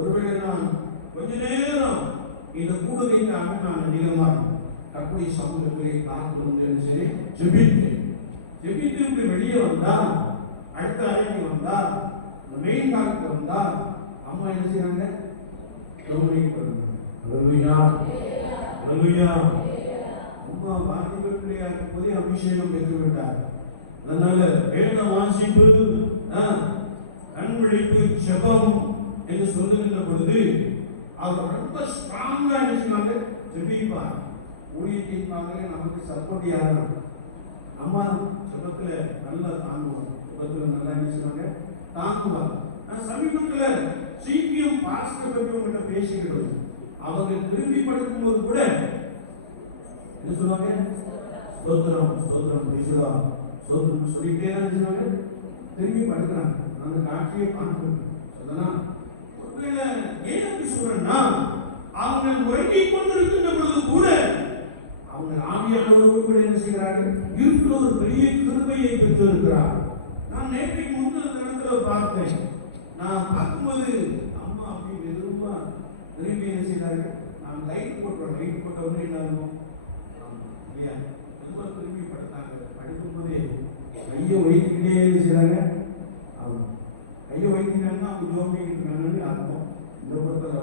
ஒருவேளை நான் கொஞ்ச நேரம் இந்த கூடுகைக்காக நான் அதிகமாக கற்பனை சமூகத்திலே காத்திருந்து சரி ஜெபித்து இப்படி வெளியே வந்தா, அடுத்த அறைக்கு வந்தா, மெயின் காலத்துக்கு வந்தா அம்மா என்ன செய்யறாங்க? கவனிக்கப்படுறாங்க. அல்லேலூயா. அல்லேலூயா. அம்மா வாலிப பிள்ளையா இருக்கும்போதே அபிஷேகம் பெற்று விட்டார். அதனால வேத வாசிப்பு, கண் விழிப்பு, ஜெபம் என்று சொல்லுகின்ற பொழுது அவர் ரொம்ப ஸ்ட்ராங்கா நினைச்சாங்க. ஜெபிப்பார். ஊழியத்தின் பார்க்கல நமக்கு சப்போர்ட் யாரும் அம்மா ஜெபத்துல நல்லா தாங்குவாங்க. ஜெபத்துல நல்லா நினைச்சாங்க தாங்குவாங்க. சமீபத்துல சீக்கியம் பாஸ்டர் பற்றி உங்கள்கிட்ட பேசிக்கிறது. அவங்க திரும்பி படுக்கும்போது கூட என்ன சொல்லுவாங்க? ஸ்தோத்திரம் ஸ்தோத்திரம் பேசுறா ஸ்தோத்திரம் சொல்லிட்டே தான் சொன்னாங்க. திரும்பி படுக்கிறாங்க. அந்த காட்சியை பார்க்கணும். சொல்லலாம். ஒருவேளை ஏன் அப்படி சொல்றேன்னா அவங்க உறங்கிக் கொண்டிருக்கின்ற பொழுது கூட அவங்க ஆவியானவரோடு கூட என்ன செய்கிறார்கள்? இருக்கிற ஒரு பெரிய கிருபையை பெற்றிருக்கிறார். நான் நேற்றைக்கு முந்தின தினத்துல பார்த்தேன். நான் பார்க்கும்போது அம்மா அப்படி மெதுவா திரும்பி என்ன செய்தார்கள்? நான் லைட் போட்டோம். லைட் போட்ட உடனே என்ன ஆகும்? இல்லையா? மெதுவா திரும்பி படுத்தாங்க. படுக்கும்போதே கையை வைத்துக்கிட்டே என்ன செய்யறாங்க? ஆமா, கையை வைக்கிறாங்கன்னா அவங்க ஜோம்பிக்கிட்டு இருக்காங்கன்னு அர்த்தம். இந்த பொறுத்தல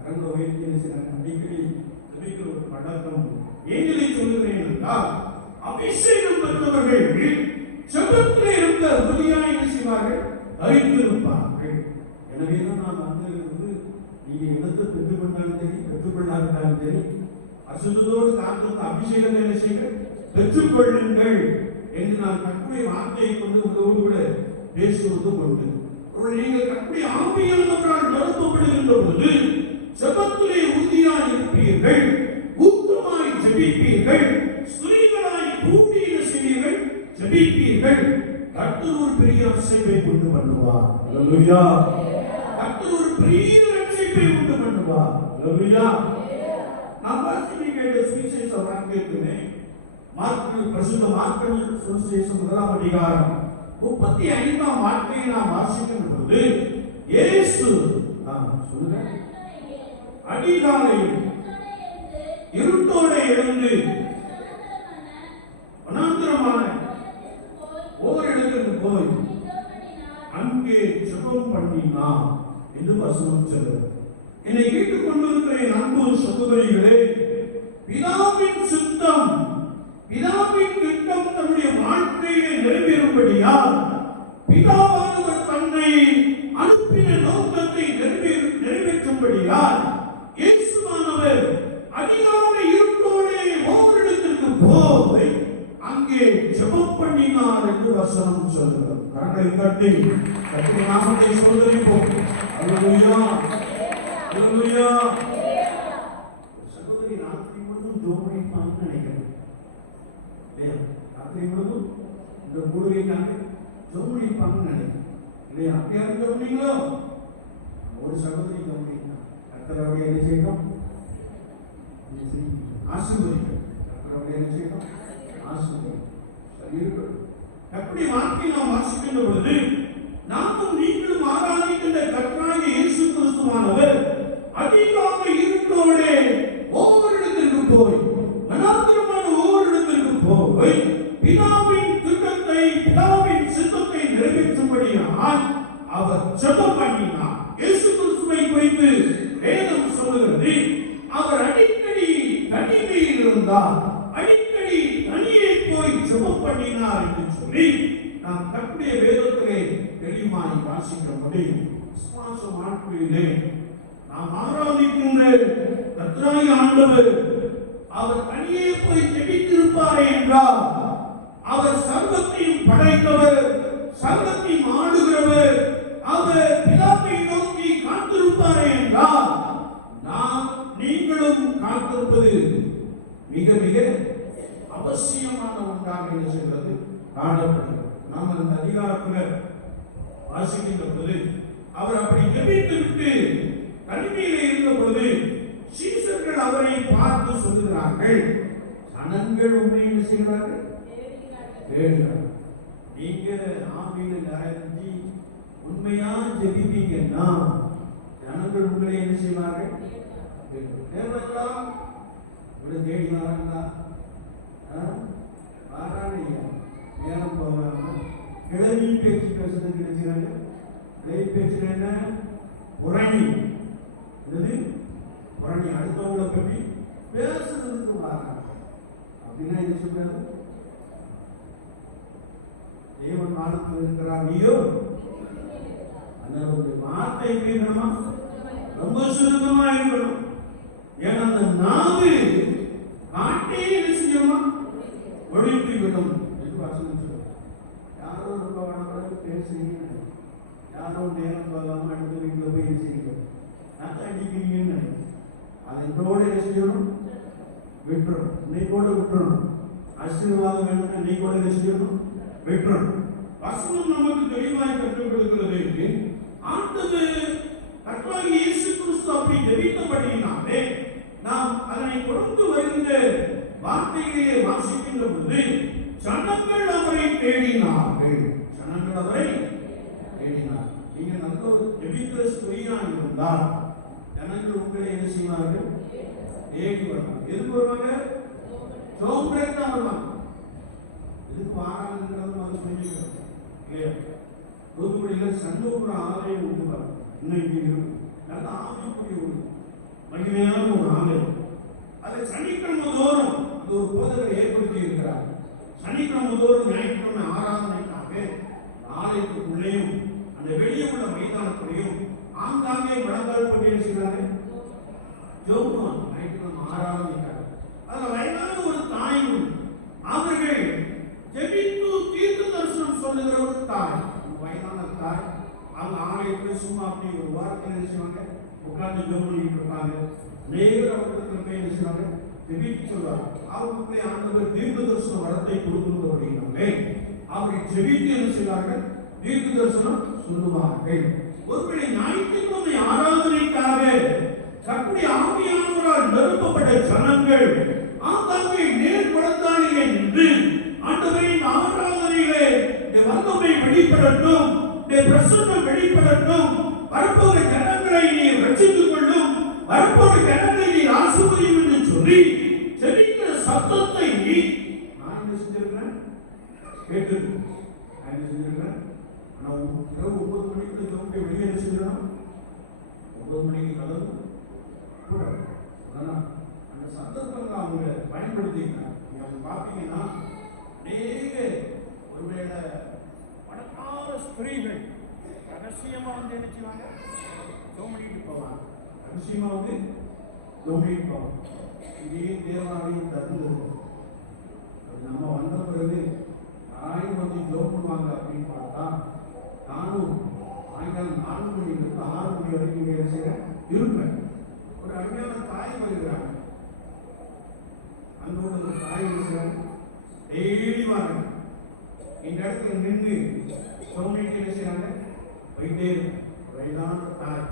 அரங்க வைத்து என்ன செய்யறாங்க? அடிக்கடி திரும்பிக்கிற ஒரு பழக்கம். ஏங்களை சொல்லுகிறேன் என்றால் அபிஷேகம் பெற்றவர்கள் ஜெபத்திலே இருந்த உறுதியாய் என்ன செய்வார்கள்? அறிந்திருப்பார்கள். எனவே தான் நான் வந்து நீங்க இடத்தை பெற்றுக்கொண்டாலும் சரி பெற்றுக்கொள்ளாவிட்டாலும் சரி அசுத்தத்தோடு காத்திருந்த அபிஷேகத்தை என்ன செய்ய பெற்றுக்கொள்ளுங்கள் என்று நான் கற்புடைய வார்த்தையை கொண்டு உங்களோடு கூட பேசுவது கொண்டு நீங்கள் கற்புடைய ஆவியானவரால் நிரப்பப்படுகின்ற பொழுது ஜெபத்திலே உறுதியாய் இருப்பீர்கள், ஊக்கமாய் ஜெபிப்பீர்கள், ஸ்திரீகளாய் கூடி செய்வீர்கள், ஜெபிப்பீர்கள். கர்த்தர் ஒரு பெரிய ரட்சிப்பை உண்டு பண்ணுவார். அல்லேலூயா. கர்த்தர் ஒரு பெரிய ரட்சிப்பை உண்டு பண்ணுவார். அல்லேலூயா. நாம் வாசிக்க கேட்ட சுவிசேஷ வாக்கியத்திலே மார்க்கு பரிசுத்த மார்க்கு சுவிசேஷம் 1ஆம் அதிகாரம் 35ஆம் வாக்கியத்தை நாம் வாசிக்கும் பொழுது இயேசு சொல்லுங்க அதிகாலையில் இருட்டோட எழுந்து வனாந்திரமான ஓரிடத்துக்கு போய் அங்கே ஜெபம் பண்ணினான் என்று வசனம் சொல்லுகிறது. என்னை கேட்டுக் கொண்டிருக்கிற என் அன்பு சகோதரிகளே, பிதாவின் சித்தம், பிதாவின் திட்டம் தன்னுடைய வாழ்க்கையை நிறைவேறும்படியால் பிதாவானவர் தன்னை அனுப்பின நோக்கத்தை நிறைவேற்றும்படியால் இயேசுவானவர் அதிகாலை இருட்டோடே ஓரிடத்திற்கு போய் அங்கே ஜெபம் பண்ணினார் என்று வசனம் சொல்கிறது. கரங்களை தட்டி கர்த்தருடைய நாமத்தை ஸ்தோத்திரிப்போம். அல்லேலூயா. அல்லேலூயா. சகோதரி ராத்திரி முழுவதும் ஜெபம் பண்ணிப்பான்னு நினைக்கிறேன். இல்லையா? ராத்திரி முழுவதும் இந்த கூடுகைக்காக ஜெபம் பண்ணிப்பான்னு நினைக்கிறேன். இல்லையா? யாரும் ஜெபம் பண்ணீங்களோ? ஒரு சகோதரி ஜெபம் பண்ணிட்டாங்க. கர்த்தருடைய என்ன செய்யணும்? ஆசீர்வதிக்கும். கர்த்தருடைய என்ன செய்யணும்? ஆசீர்வதிக்கும். சரி இருக்கட்டும். எப்படி வார்த்தை நாம் வாசிக்கின்ற பொழுது நாமும் நீங்களும் ஆராதிக்கின்ற கர்த்தராகிய இயேசு கிறிஸ்துவானவர் அதிகாலை இருட்டோடே ஒவ்வொருடத்திற்கு போய் வனாந்திரமான ஒவ்வொருடத்திற்கு போய் பிதாவின் திட்டத்தை பிதாவின் சித்தத்தை நிறைவேற்றும்படியால் அவர் ஜெபம் பண்ணினார். இயேசு கிறிஸ்துவை குறித்து வேதம் சொல்ல இருந்தார். அடிக்கடி தனியே போய் ஜெபம் பண்ணினார் என்று சொல்லி நாம் கர்த்தருடைய வேதத்திலே தெளிவாய் வாசிக்க முடியும். விசுவாச வாழ்க்கையிலே நாம் ஆராதிக்கின்ற கர்த்தராகிய ஆண்டவர் அவர் தனியே போய் ஜெபித்திருப்பாரே என்றால், அவர் சர்வத்தையும் படைத்தவர், சர்வத்தையும் ஆளுகிறவர், அவர் பிதாவை நோக்கி காத்திருப்பாரே என்றால், நாம் நீங்களும் காத்திருப்பது மிக மிக அவசியமான ஒன்றாக என்ன செய்கிறது காணப்படுகிறது. நாம் அந்த அதிகாரத்தில் வாசிக்கின்ற பொழுது அவர் அப்படி ஜெபித்து விட்டு தனிமையிலே இருந்த பொழுது சீஷர்கள் அவரை பார்த்து சொல்லுகிறார்கள், ஜனங்கள் உண்மை என்ன செய்கிறார்கள் தேடுகிறார்கள். நீங்க ஆவியில நிறைஞ்சி உண்மையா ஜெபிப்பீங்கன்னா ஜனங்கள் உங்களை என்ன செய்வார்கள் தேடுவார்களா? உங்களை தேடி வராங்களா? வாராங்க. நேரம் போவாங்க. கிளவி பேச்சு பேசுறது நினைச்சாங்க. கிளவி பேச்சு என்ன? புரணி. புரணி அடுத்தவங்களை பற்றி பேசுறதுக்கு வராங்க. அப்படின்னா என்ன சொல்றாரு? தேவன் நாளுக்கு இருக்கிறார், நீயோ அந்த வார்த்தை இருக்கணுமா? ரொம்ப சுருக்கமா இருக்கணும். ஏன்னா அந்த நாவு காட்டே என்ன செய்யுமா ஒழித்து விடும் என்று வசனம் சொல்லுவோம். யாரோ ரொம்ப வளர்ந்து பேசுறீங்க, யாரோ நேரம் போகாம அடுத்த வீட்டில் போய் என்ன செய்யணும் அடிக்கிறீங்கன்னு நினைக்கிறேன். அதை இதோட என்ன செய்யணும் விட்டுறணும். இன்னைக்கோட விட்டுறணும். ஆசீர்வாதம் வேணும்னா இன்னைக்கோட என்ன செய்யணும் விட்டுறணும். வசனம் நமக்கு தெளிவாய் கற்றுக் கொடுக்கிறது. ஆண்டவர் கர்த்தராகிய இயேசு கிறிஸ்து அப்படி ஜெபித்தபடியினாலே நாம் அதனை தொடர்ந்து வருகின்ற வார்த்தையிலே வாசிக்கின்ற பொழுது ஜனங்கள் அவரை தேடினார்கள். ஜனங்கள் அவரை தேடினார். நீங்க நல்ல ஒரு ஜெபிக்கிற ஸ்திரீயா இருந்தால் ஜனங்கள் உங்களை என்ன செய்வார்கள் தேடி வருவாங்க. எதுக்கு வருவாங்க? ஜோம்பேக்கு தான் வருவாங்க. எதுக்கு வாராங்கிறது அது புரிஞ்சுக்கணும் இல்லையா? தூத்துக்குடியில் சண்முகபுரம் ஆலயம் உண்டு பாருங்க. இன்னைக்கு இருக்கு. நல்ல ஆவிக்குரிய ஒரு மகிமையான ஒரு ஆலயம். அதை சனிக்கிழமை தோறும் அது ஒரு போதகரை ஏற்படுத்தி இருக்கிறார். சனிக்கிழமை தோறும் ஞாயிற்றுக்கிழமை ஆராதனைக்காக ஆலயத்துக்குள்ளேயும் அந்த வெளியே உள்ள மைதானத்திலையும் ஆங்காங்கே முழங்கால் பட்டியல் செய்வாங்க. ஜோபுவாங்க ஞாயிற்றுக்கிழமை ஆராதனைக்காக. அதுல வயதான ஒரு தாய் அவர்கள் ஜெபித்து தீர்க்க தரிசனம் சொல்லுகிற ஒரு தாய், வயதான தாய். அவங்க ஆலயத்தில் சும்மா அப்படி ஒரு வாரத்தில் என்ன செய்வாங்க உட்கார்ந்து ஜெபம் பண்ணிட்டு இருப்பாங்க. நேர அவர்களுக்கு போய் என்ன செய்வாங்க ஜெபித்து சொல்வாங்க. அவர்களுக்கு ஆண்டவர் தீர்க்க தரிசன வரத்தை கொடுக்கிறது அப்படின்னாலே அவர்கள் ஜெபித்து என்ன செய்வார்கள் தீர்க்க தரிசனம் சொல்லுவார்கள். ஒருவேளை ஞாயிற்றுக்கிழமை ஆராதனைக்காக கர்த்தருடைய ஆவியானவரால் நிரப்பப்பட்ட ஜனங்கள் ஆங்காங்கே நேர்படுத்தாளிலே நின்று ஆண்டவரின் ஆராதனையிலே வல்லமை வெளிப்படட்டும், பிரசன்னம் வெளிப்படட்டும், வரப்போகிற ஜனங்களை நீ ரட்சித்துக் கொள்ளும், வரப்போகிற ஜனங்களை நீ ஆசீர்வதியும் என்று சொல்லி ஜெபிக்கிற சத்தத்தை நான் என்ன செஞ்சிருக்கிறேன் கேட்டு நான் என்ன செஞ்சிருக்கிறேன். ஆனால் இரவு 9 மணிக்கு ஜோம்பை வெளியே என்ன செஞ்சிடணும் 9 மணிக்கு கலந்து கூட அந்த சந்தர்ப்பங்களை அவங்க பயன்படுத்திக்கிறாங்க. நீங்க அவங்க பார்த்தீங்கன்னா அநேக ஒருவேளை பணக்கார ஸ்திரீகள் ரகசியமா வந்து என்ன செய்வாங்க ஜோமணிட்டு போவாங்க. ரகசியமா வந்து ஜோமணிட்டு போவாங்க. இதையும் தேவாலயம் தருந்தது. அது நம்ம வந்த பிறகு யாரையும் வந்து ஜோம் பண்ணுவாங்க அப்படின்னு பார்த்தா நானும் சாயங்காலம் 4 மணிலிருந்து 6 மணி வரைக்கும் வேலை செய்ய இருப்பேன். ஒரு அருமையான தாய் வருகிறாங்க. அங்கோட ஒரு தாய் வருகிறாங்க. டெய்லி வாங்க இந்த இடத்துல நின்று சோமிட்டு என்ன செய்யறாங்க போயிட்டே வயதான தாய்.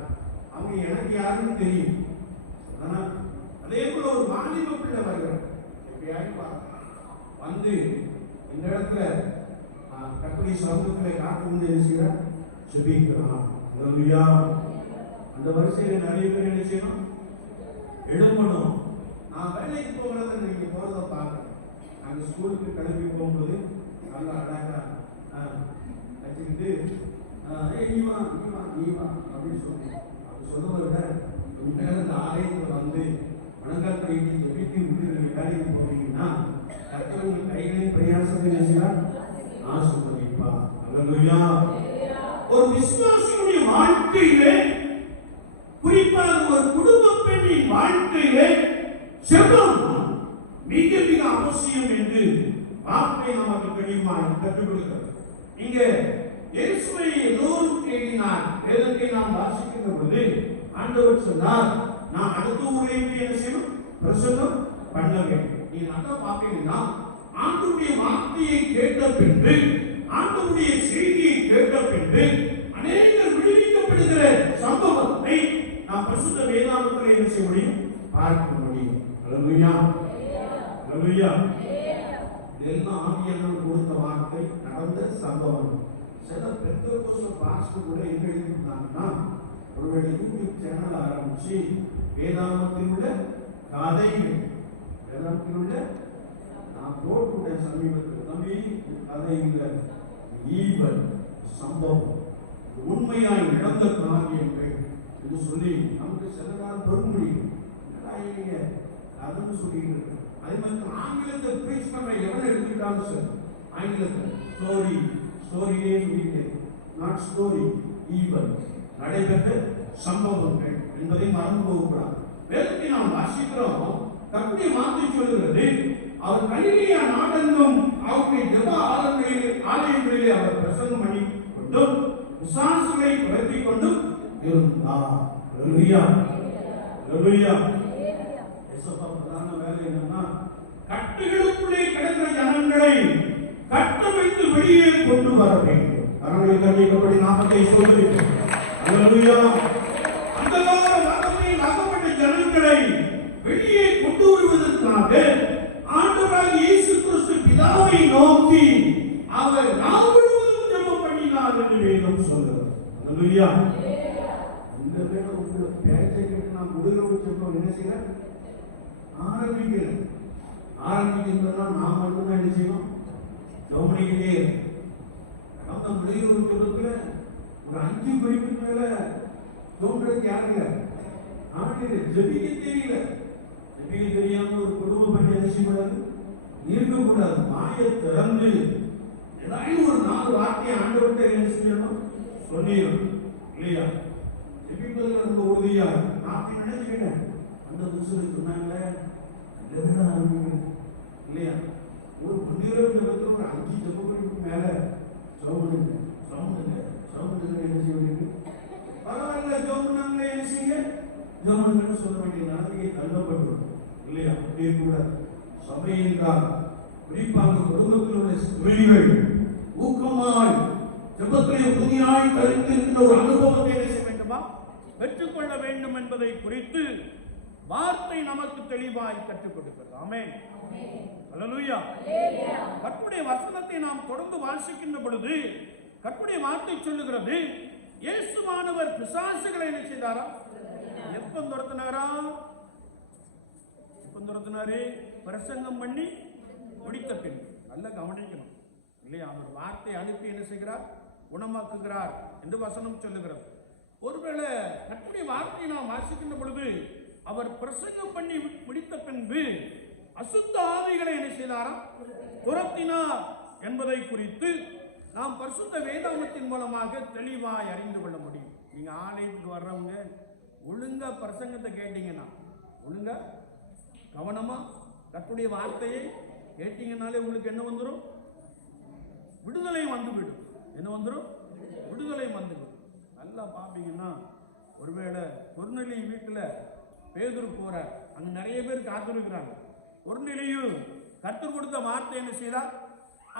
அவங்க எனக்கு யாருன்னு தெரியும். அதே போல ஒரு வாலிப பிள்ளை வருகிறாங்க. எப்படியாவது வந்து இந்த இடத்துல கற்பனை சமூகத்தில் காத்து வந்து என்ன செய்யறார் ஜெபிக்கிறான். அந்த வரிசையில் நிறைய பேர் என்ன செய்யணும் எழும்பணும். நான் வேலைக்கு போகிறத நீங்க போறத பார்க்கணும். நாங்கள் ஸ்கூலுக்கு கிளம்பி போகும்போது நல்லா அழகா வச்சுக்கிட்டு நீ வா அப்படின்னு சொல்லுவோம். அப்படி சொல்லுவத விட இந்த ஆலயத்தில் வந்து மணங்கால் படிட்டு ஜெபித்து விட்டு வேலைக்கு போக தேசத்தை செய்கிறார், ஆசீர்வதிப்பார். அல்லேலூயா. ஒரு விசுவாசியுடைய வாழ்க்கையிலே, குறிப்பாக ஒரு குடும்ப பெண்ணின் வாழ்க்கையிலே செல்வம் மிக மிக அவசியம் என்று வார்த்தை நமக்கு தெளிவாய் கற்றுக் கொடுக்கிறது. இங்கே இயேசுவை எல்லோரும் தேடினார். வேதத்தை நாம் வாசிக்கின்ற பொழுது ஆண்டவர் சொன்னார், நான் அடுத்த ஊரில் என்ன செய்யணும், பிரசங்கம் பண்ண வேண்டும். நீ நல்லா பார்த்தீங்கன்னா ஆண்டவருடைய வார்த்தையை கேட்ட பின்பு, ஆண்டவருடைய செய்தியை கேட்ட பின்பு அநேகர் விடுவிக்கப்படுகிற சம்பவத்தை நாம் பரிசுத்த வேதாகமத்தில் என்ன செய்ய முடியும், பார்க்க முடியும். அல்லேலூயா, அல்லேலூயா. இதெல்லாம் ஆவியானவர் கொடுத்த வார்த்தை, நடந்த சம்பவம். சில பெந்தெகோஸ்தே பாஸ்டர் கூட என்ன எழுதியிருந்தாங்கன்னா, ஒருவேளை யூடியூப் சேனல் ஆரம்பிச்சு வேதாகமத்தில் உள்ள கதைகள், வேதாகமத்தில் உள்ள நான் போட்டுடைய சமீபத்தில் தம்பி கதை இல்லை, ஈவல் சம்பவம், உண்மையாய் நடந்த காரியங்கள் என்று சொல்லி நமக்கு சில நாள் பெற முடியும். அதுன்னு சொல்லிட்டு இருக்கு. அதே மாதிரி ஆங்கிலத்தை பிரீச் பண்ற எவனை எடுத்துக்கிட்டாலும் சரி, ஆங்கிலத்தில் ஸ்டோரியே சொல்லிட்டு, நாட் ஸ்டோரி, ஈவல், நடைபெற்ற சம்பவங்கள் என்பதை மறந்து போகக்கூடாது. வேதத்தை நாம் வாசிக்கிறோம். கர்த்தருடைய வார்த்தை சொல்கிறது, அவர் கலிலேயா நாடெங்கும் அவருடைய ஜெப ஆலயங்களிலே அவர் பிரசங்கம் பண்ணி கொண்டும் பிசாசுகளை துரத்திக் கொண்டும் இருந்தார். அல்லேலூயா, அல்லேலூயா. இயேசுவா பிரதான வேலை என்னன்னா, கட்டுகளுக்குள்ளே கிடக்கிற ஜனங்களை கட்டமைத்து வெளியே கொண்டு வர வேண்டும். கரங்களை கட்டிக்கப்படி நாமத்தை சொல்லுங்கள். அல்லேலூயா. அந்தகார வாசனையில் அகப்பட்ட ஜனங்களை வெளியே கொண்டு வருவதற்காக ஆண்டவராகிய இயேசு கிறிஸ்து பிதாவை நோக்கி அவர் நாள் முழுவதும் ஜெபம் பண்ணினார் என்று வேதம் சொல்கிறது. அல்லேலூயா. இந்த வேளை உங்க பேச்சை கேட்டு நான் முடிவு ஜெபம் என்ன செய்யறேன், ஆரம்பிக்கிறதுனா நான் மட்டும்தான் என்ன செய்யணும், கவனிக்கிட்டே அந்த முடிவு ஜெபத்துல ஒரு 5 குறிப்புக்கு மேல தோன்றது யாருங்க, அவனுக்கு ஜெபிக்க தெரியல. ஜெபிக்க தெரியாம ஒரு குடும்ப பண்ணி என்ன செய்யக்கூடாது, இருக்கக்கூடாது. மாயை திறந்து ஏதாவது ஒரு 4 வார்த்தையை ஆண்டவர்கிட்ட என்ன செய்யணும், சொல்லிடணும். இல்லையா? ஜெபிப்பதில் ரொம்ப உறுதியா நான் நினைச்சுக்கிட்டேன். அந்த புதுசு சொன்னாங்களே இல்லையா, ஒரு முன்னிரவு ஜபத்தில் ஒரு 5 ஜபங்களுக்கு மேல சவுண்டுங்க என்ன செய்ய வேண்டியது, பரவாயில்ல ஜோமுனாங்களே என்ன செய்யுங்க, ஜோமுன்னு சொல்ல வேண்டிய நடவடிக்கை தள்ளப்பட்டு இல்லையா? அப்படியே கூட சபை என்றால் குறிப்பாக குடும்பத்தில் உள்ள ஸ்திரீகள் ஊக்கமாய் ஜபத்திலே புதியாய் கருத்திருக்கின்ற ஒரு அனுபவத்தை என்ன செய்ய வேண்டுமா, பெற்றுக்கொள்ள வேண்டும் என்பதை குறித்து வார்த்தை நமக்கு தெளிவாய் கற்றுக் கொடுக்கிறது. ஆமென், அல்லேலூயா. கர்த்தருடைய வசனத்தை நாம் தொடர்ந்து வாசிக்கின்ற பொழுது கர்த்தருடைய வார்த்தை சொல்லுகிறது, இயேசுவானவர் பிசாசுகளை என்ன செய்தாரா, எப்ப துரத்தினாரா, பிரசங்கம் பண்ணி முடித்த பின். நல்ல கவனிக்கணும் இல்லையா? அவர் வார்த்தை அனுப்பி என்ன செய்கிறார், குணமாக்குகிறார் என்று வசனம் சொல்லுகிறது. ஒருவேளை கர்த்தருடைய வார்த்தையை நாம் வாசிக்கின்ற பொழுது அவர் பிரசங்கம் பண்ணி முடித்த பின்பு அசுத்த ஆவிகளை என்ன செய்தாரா, துரத்தினார் என்பதை குறித்து நாம் பரிசுத்த வேதாகமத்தின் மூலமாக தெளிவாய் அறிந்து கொள்ள முடியும். நீங்க ஆலயத்துக்கு வர்றவங்க ஒழுங்கா பிரசங்கத்தை கேட்டீங்கன்னா, ஒழுங்கா கவனமா கர்த்தருடைய வார்த்தையை கேட்டீங்கன்னாலே உங்களுக்கு என்ன வந்துடும், விடுதலை வந்துவிடும். என்ன வந்துடும், விடுதலை வந்துவிடும். நல்லா பார்ப்பீங்கன்னா, ஒருவேளை கொர்நேலியு வீட்டுல பேதுரு போறார், அங்க நிறைய பேர் காத்திருக்கிறாங்க. கொர்நேலியு கர்த்தர் கொடுத்த வார்த்தை என்ன செய்தார்,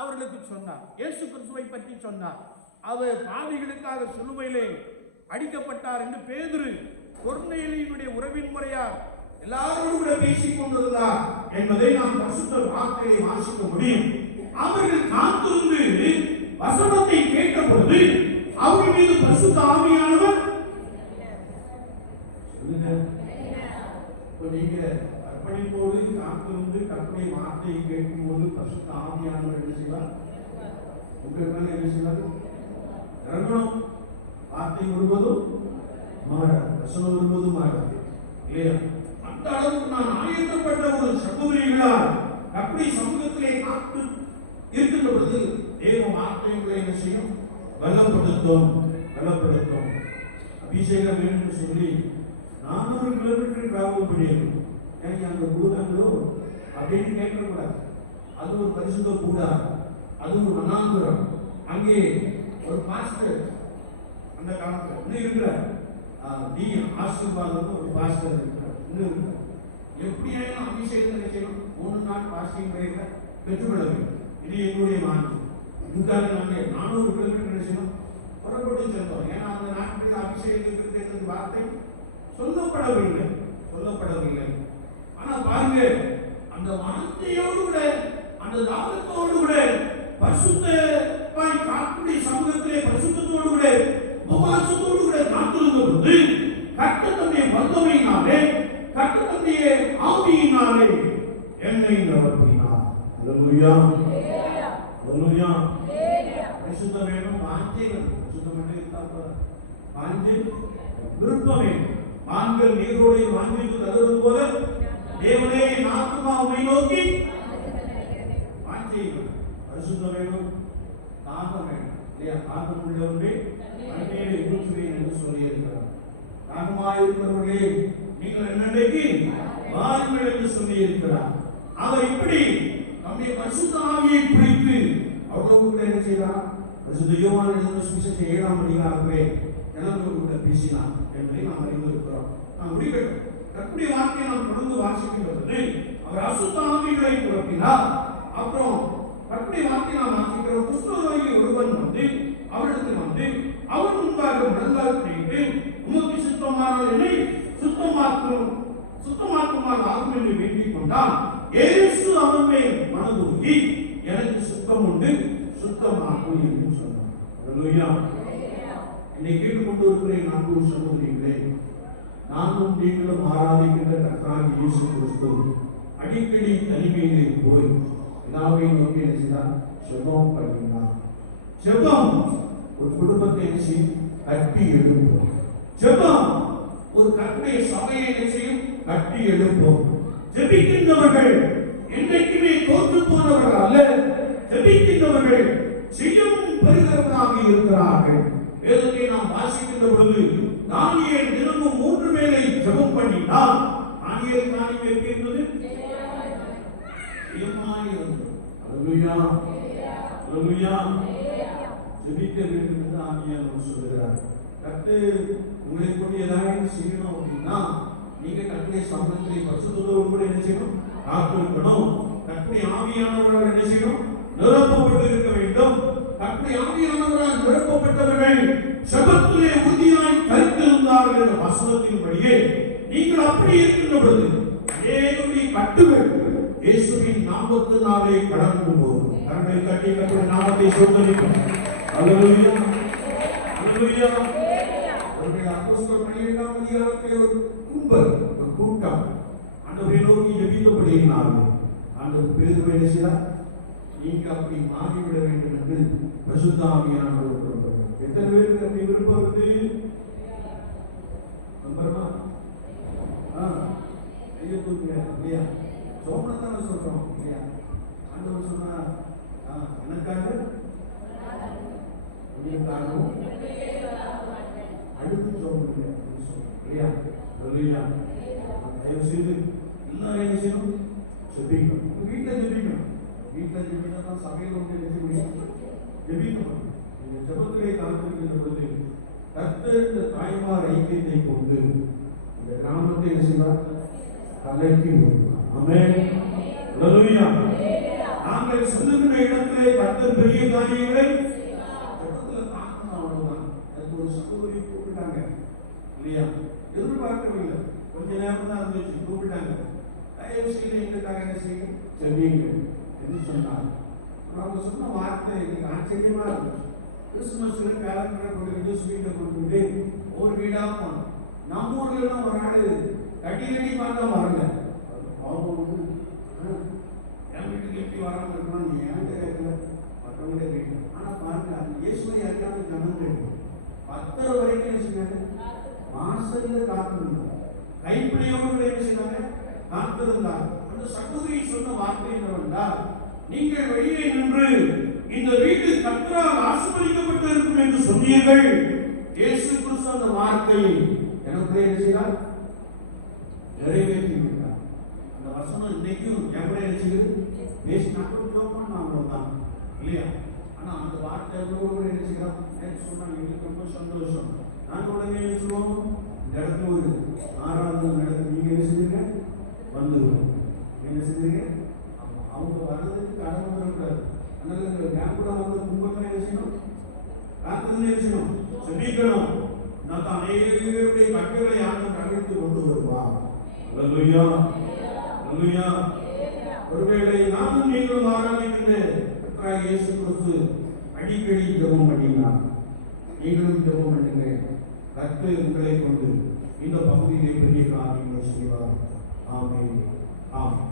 அவர்களுக்கு சொன்னார், இயேசு கிறிஸ்துவை பற்றி சொன்னார். அவர் பாவிகளுக்காக சிலுவையிலே அடிக்கப்பட்டார் என்று பேதுரு கொர்நேலியுடைய உறவின் முறையார் எல்லாரும் கூட பேசிக் கொண்டிருந்தார் என்பதை நாம் பரிசுத்த வார்த்தையை வாசிக்க முடியும். அவர்கள் காத்திருந்து வசனத்தை கேட்ட பொழுது அவர்கள் மீது பரிசுத்த ஆவியானவர் நீங்க அர்ப்பணிப்போடு காத்திருந்து கர்த்தருடைய வார்த்தையை கேட்கும் போது பரிசுத்த ஆவியானவர் என்ன செய்வார், உங்கள் மேல என்ன செய்வார், இறங்கணும். வார்த்தை வருவதும் மாறாது, வசனம் வருவதும் மாறாது இல்லையா? அந்த அளவுக்கு நான் ஆயத்தப்பட்ட ஒரு சகோதரிகளால் கர்த்தருடைய சமூகத்திலே காத்து இருக்கின்ற பொழுது தேவ வார்த்தை உங்களை என்ன செய்யும்? பலப்படுத்தும். அபிஷேகம் வேண்டும் சொல்லி 400 கிலோமீட்டர் டிராவல் பண்ணியிருக்கோம். எனக்கு அங்க கூடாங்களோ அப்படின்னு கேட்கக்கூடாது. அது ஒரு பரிசுத்த கூடா, அது ஒரு வனாந்திரம். அங்கே ஒரு பாஸ்டர் அந்த காலத்துல இன்னும் இருக்கிறார். டி ஆசீர்வாதம் ஒரு பாஸ்டர் இருக்கிறார், இன்னும் இருக்கிறார். எப்படியாயும் அபிஷேகத்தை செய்யணும். 3 நாள் பாஸ்டிங் பிரேயரை பெற்றுக்கொள்ள வேண்டும். இது எங்களுடைய மாற்று. இதுக்காக நாங்கள் 400 கிலோமீட்டர் செய்யணும் புறப்பட்டு சென்றோம். ஏன்னா அந்த நாட்டுக்கு அபிஷேகத்திற்கு வார்த்தை சொல்லப்படவில்லை. ஆனா பாருங்க, அந்த வார்த்தையோடு கூட அந்த தாகத்தோடு கூட பரிசுத்தமாய் காத்துடைய சமூகத்திலே பரிசுத்தத்தோடு கூட உபவாசத்தோடு கூட காத்திருந்த பொழுது கர்த்தர் தம்முடைய வல்லமையினாலே, கர்த்தர் தம்முடைய ஆவியினாலே என்னை நிரப்பினார். அல்லேலூயா, அல்லேலூயா. பரிசுத்தம் வேணும், வாஞ்சை வேணும். பரிசுத்தம் மட்டும் இருந்தால் வாஞ்சை விருப்பம் வேணும். ஆண்கள் நீரோடு வாஞ்சித்து தருவது போல தேவனே என் ஆத்துமா உம்மை நோக்கி வாஞ்சை வேணும். பரிசுத்தம் வேணும், தாகம் வேணும். இல்லையா? தாகம் உள்ளவர்களே மண்ணிலே ஊற்றுவேன் என்று சொல்லியிருக்கிறார். தாகமாக இருக்கிறவர்களே நீங்கள் என்னைக்கு வாருங்கள் என்று சொல்லியிருக்கிறார். அவர் இப்படி நம்முடைய பரிசுத்த ஆவியை குறித்து அவ்வளவு கூட என்ன செய்தார்? பரிசுத்த யோவான் எழுதின சுவிசேஷம் 7ஆம் அதிகாரத்திலே ஜனங்களோடு கூட பேசினார் என்பதை நாம் அறிந்திருக்கிறோம். நாம் முடிக்கட்டும். கர்த்தருடைய வார்த்தையை நாம் தொடர்ந்து வாசிக்கின்றது. அவர் அசுத்த ஆவிகளை புறப்பினார். அப்புறம் கர்த்தருடைய வார்த்தையை நாம் வாசிக்கிறோம். குஷ்டரோகி ஒருவன் வந்து அவரிடத்தில் வந்து அவர் முன்பாக முழங்கால் பண்ணிட்டு, உமக்கு சுத்தமானால் என்னை சுத்தமாக்குமாறு ஆகும் என்று வேண்டிக் கொண்டான். இயேசு அவன் மேல் மனதுருகி, எனக்கு சுத்தம் உண்டு, சுத்தமாகும் என்று சொன்னார். அல்லேலூயா. என்னை கேட்டுக்கொண்டு இருக்கிற என் அன்பு சகோதரிகளே, நானும் நீங்களும் ஆராதிக்கின்ற கர்த்தராகிய இயேசு கிறிஸ்து அடிக்கடி தனிமையிலே போய் பிதாவை நோக்கி என்ன செய்தார்? ஜெபம் பண்ணினார். ஜெபம் ஒரு குடும்பத்தை என்ன செய்யும்? கட்டி எழுப்பும். ஜெபம் ஒரு கர்த்தருடைய சபையை என்ன செய்யும்? கட்டி எழுப்பும். ஜெபிக்கின்றவர்கள் என்றைக்குமே தோற்று போனவர்கள் அல்ல. ஜெபிக்கின்றவர்கள் செய்யும் பெறுகிறவர்களாக இருக்கிறார்கள். வேதத்தை நாம் வாசிக்கின்ற பொழுது தானியேல் தினமும் 3 வேளை ஜெபம் பண்ணினார். தானியேல் காரியம் எப்படி இருந்தது? ஜெயமாய் இருந்தது. அல்லேலூயா, அல்லேலூயா. ஜெபிக்க வேண்டும் என்று ஆவியானவர் சொல்கிறார். கர்த்தர் உங்களை கொண்டு ஏதாவது செய்யணும் அப்படின்னா நீங்க கர்த்தருடைய சமூகத்திலே பரிசுத்தத்தோடு கூட என்ன செய்யணும்? காத்திருக்கணும். கர்த்தருடைய ஆவியானவரால் என்ன செய்யணும்? நிரப்பப்பட்டு இருக்க வேண்டும். கர்த்தருடைய ஆவியானவரால் நிரப்பப்பட்டவர்கள் ஜெபத்திலே உறுதியாய் கருத்திருந்தார்கள் என்ற வசனத்தின்படியே நீங்கள் அப்படி இருக்கின்ற பொழுது தேவனுடைய கட்டுகள் இயேசுவின் நாமத்தினாலே கடந்து போகும். கரங்களை கட்டி கர்த்தருடைய நாமத்தை சோதரிக்கும். அல்லேலூயா, அல்லேலூயா. அவருடைய அப்போஸ்தலர் 12ஆம் அதிகாரத்திலே ஒரு கூட்டம் ஆண்டவரை நோக்கி ஜெபித்தபடியினாலே ஆண்டவர் பேதுருவை என்ன செய்தார்? நீங்க அப்படி மாறிவிட வேண்டும் என்று பரிசுத்த ஆவியானவர் கூறுகிறார். எத்தனை பேருக்கு அப்படி விருப்பம் இருக்கு? நம்புறமா? ஐயோ தூக்குங்க இல்லையா? சோமனத்தான சொல்றோம் இல்லையா? ஆண்டவர் சொன்னா எனக்காக உங்களுக்காகவும் அடுத்து சோமனுக்கு இல்லையா? இல்லையா? தயவு செய்து எல்லாரும் என்ன செய்யணும்? ஜெபிக்கணும். வீட்டில் ஜெபிக்கணும். வீட்டில் ஜெபினா தான் சபையில் வந்து ஜெபிக்கணும். இந்த ஜெபத்திலே காத்திருக்கின்ற பொழுது கர்த்தர் இந்த தாய்மார் ஐக்கியத்தை கொண்டு இந்த கிராமத்தை என்ன செய்வார்? கலக்கி வருவார். ஆமென். அல்லேலூயா. நாங்கள் சொல்லுகிற இடத்திலே கர்த்தர் பெரிய காரியங்களை ஜெபத்தில் பார்க்கணும். அவ்வளவுதான். அதுக்கு ஒரு சகோதரி கூப்பிட்டாங்க இல்லையா? எதிர்பார்க்கவில்லை. கொஞ்ச நேரம் தான் இருந்துச்சு. கூப்பிட்டாங்க. தயவு செய்து எங்களுக்காக என்ன செய்யும்? ஜெபிங்க என்று சொன்னாங்க. அவங்க சொன்ன வார்த்தை எனக்கு ஆச்சரியமா இருந்துச்சு. கிறிஸ்துமஸ்ல கேலண்டரை கொண்டு நியூஸ் வீட்டை கொண்டு ஒரு வீடா போனோம். நம்ம ஊர்ல எல்லாம் ஒரு நாள் கட்டி பார்த்தா வரல. அவங்க வந்து என் வீட்டுக்கு எப்படி வராமல் இருக்கணும் நீ ஏன்ட்ட கேட்கல, மற்றவங்க கேட்கல. ஆனா பாருங்க, இயேசுவை யாருக்காவது ஜனம் கேட்கும் 10 வரைக்கும் என்ன செய்யாங்க? மாசத்துல காத்திருந்தாங்க. கைப்பிடியோடு என்ன செய்தாங்க? காத்திருந்தாங்க. அந்த சகோதரி சொன்ன வார்த்தை என்னவென்றால், நீங்கள் வெளியே நின்று இந்த வீடு கர்த்தரால் ஆசீர்வதிக்கப்பட்டிருக்கும் என்று சொன்னீர்கள். இயேசு கிறிஸ்து அந்த வார்த்தையை எனக்குள்ளே என்ன செய்தார்? நிறைவேற்றி விட்டார். அந்த வசனம் இன்னைக்கும் எப்படி நினைச்சுது? பேசினாலும் அவ்வளவுதான் இல்லையா? ஆனா அந்த வார்த்தை எவ்வளவு நினைச்சுக்கிறோம் சொன்னாங்க. எங்களுக்கு ரொம்ப சந்தோஷம். நாங்க உடனே என்ன சொல்லுவோம்? இந்த இடத்துல ஒரு ஆராதனை நடக்குது, நீங்க என்ன செஞ்சீங்க? வந்துடுவோம். என்ன செஞ்சீங்க? அவங்க வர்றதுக்கு கடமை வரக்கூடாது. அதனால நான் கூட வந்து கும்பல் என்ன செய்யணும்? ராத்திரி என்ன செய்யணும்? செபிக்கணும். நான் அநேகருடைய கட்டுகளை யாரும் கவிழ்த்து கொண்டு வருவான். அல்லேலூயா, அல்லேலூயா. ஒருவேளை நானும் நீங்களும் ஆராதிக்கின்ற கர்த்தராகிய இயேசு கிறிஸ்து அடிக்கடி ஜெபம் பண்ணினார். நீங்களும் ஜெபம் பண்ணுங்க. கர்த்தர் உங்களை கொண்டு இந்த பகுதியிலே பெரிய காரியங்களை செய்வார். ஆமென். ஆமென்.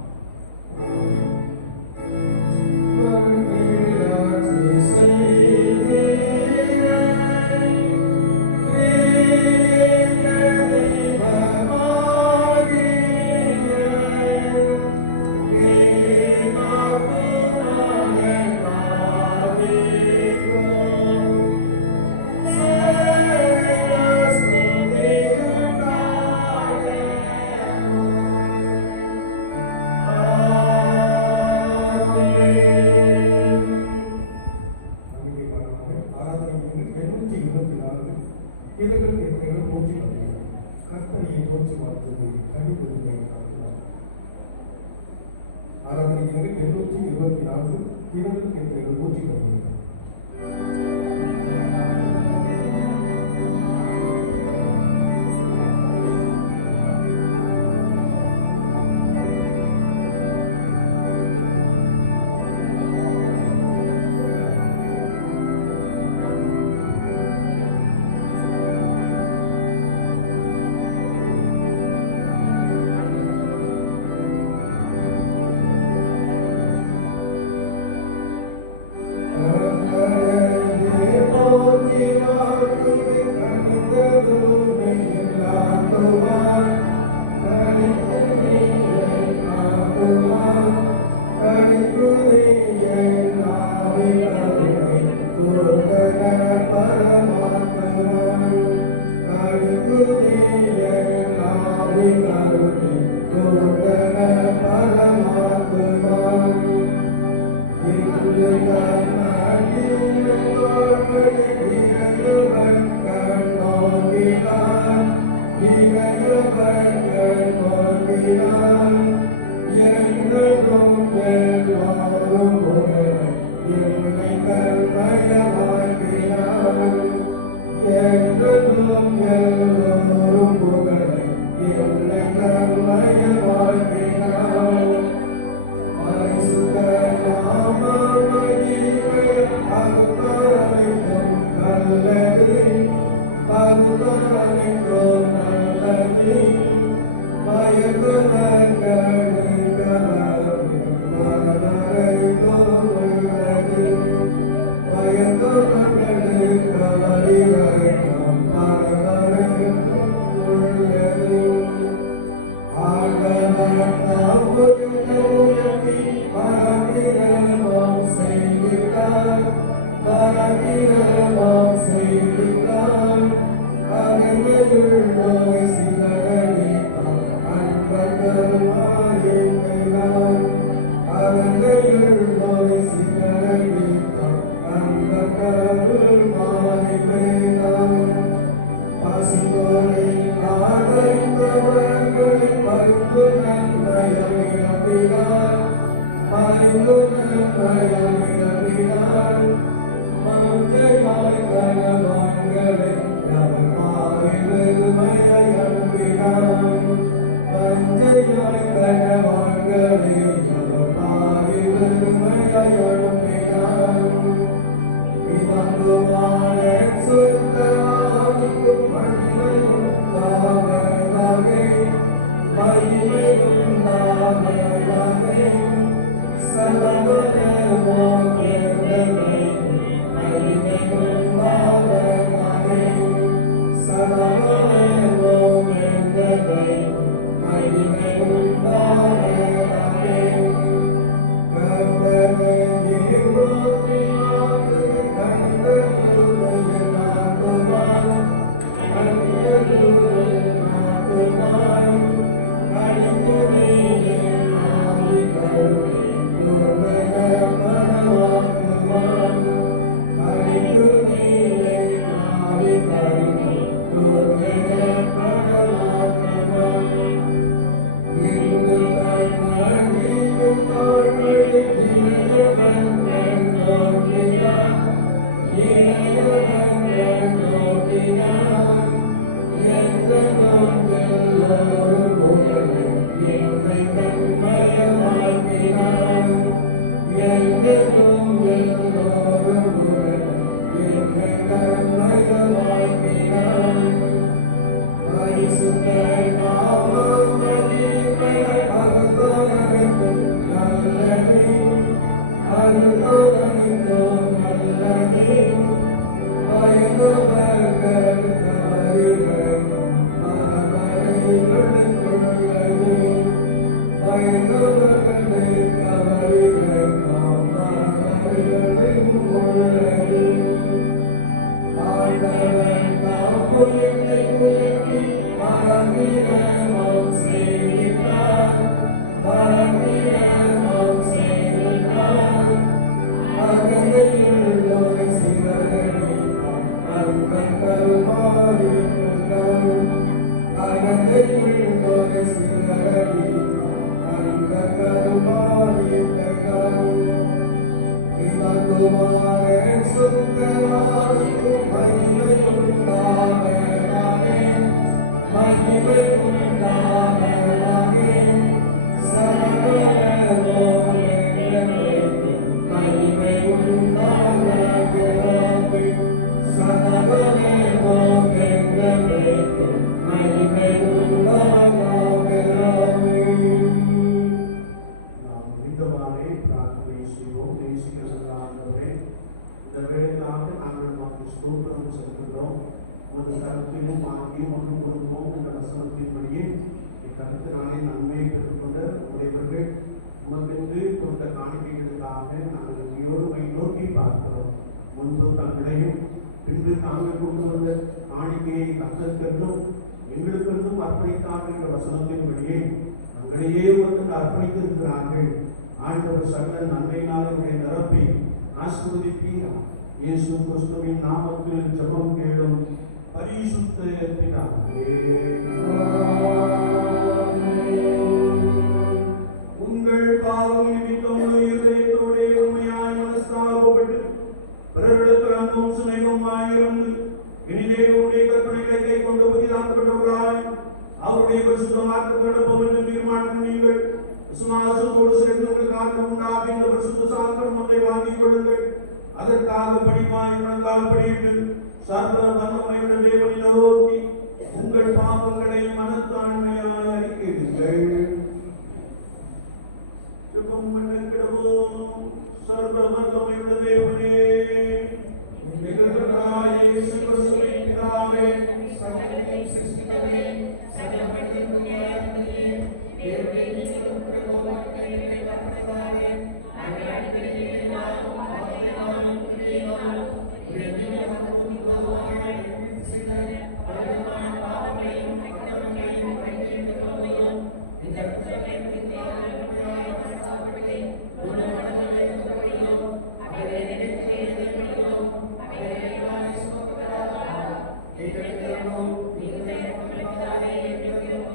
Amen. ஆண்டவர் சகல நன்மையினாலே நிரப்பி ஆசீர்வதிப்பீராக. இயேசு கிறிஸ்துவின் நாமத்தில் ஜெபம் கேளும் பரிசுத்த பிதாவே. உங்கள் பாவம் நிமித்தம் இதயத்தோடு உண்மையாய் மனஸ்தாபப்பட்டு பிறரிடத்தில் அன்பும் சிநேகமாயிருந்து இனிதேவனுடைய கற்பனைகளை கைக்கொண்டு புதிதாக்கப்பட்டவர்களாய் அவருடைய பரிசுத்தமாக்கப்படும் என்று தீர்மானம் நீங்கள் விசுவாசத்தோடு சேர்ந்து உங்களுக்கு உண்டாக இந்த பரிசுத்த சாக்கிரமத்தை வாங்கிக் கொள்ளுங்கள். அதற்காக படிப்பாய் முழங்கால் படியிட்டு சர்வ வல்லமையுள்ள தேவனை நோக்கி உங்கள் பாவங்களை மனத்தாழ்மையாய் அறிக்கையிடுங்கள். ஜெபம் பண்ணுகிறோம். சர்வ வல்லமையுள்ள தேவனே, எங்கள் கர்த்தராகிய இயேசு கிறிஸ்துவின் பிதாவே, சகலத்தையும் சிருஷ்டித்தவரே, சகல மனிதர்களுடைய ஆண்டவரே, தேவனே, நீங்கள் உங்கள் கோபத்தை வளர்த்ததாலே நாங்கள் அடிக்கடி எல்லாம் பாவத்தினாலும் குடியினாலும் உயர்ந்தினாலும் உருவாக செய்த பலவிதமான பாவங்களையும் அக்கிரமங்களையும் அறிக்கையிட்டுக் கொள்கிறோம். இந்த குற்றங்களை குறித்து அவர்களுடைய மனஸ்தாபத்தை உணர்வுகளை கொள்கிறோம். அவர்களை நினைத்து எதிர்க்கிறோம். அவர்களை எல்லாம் சுமப்பதாக ஏற்றெடுக்கிறோம். நீங்கள் இறக்கமில்லாதே என்றும்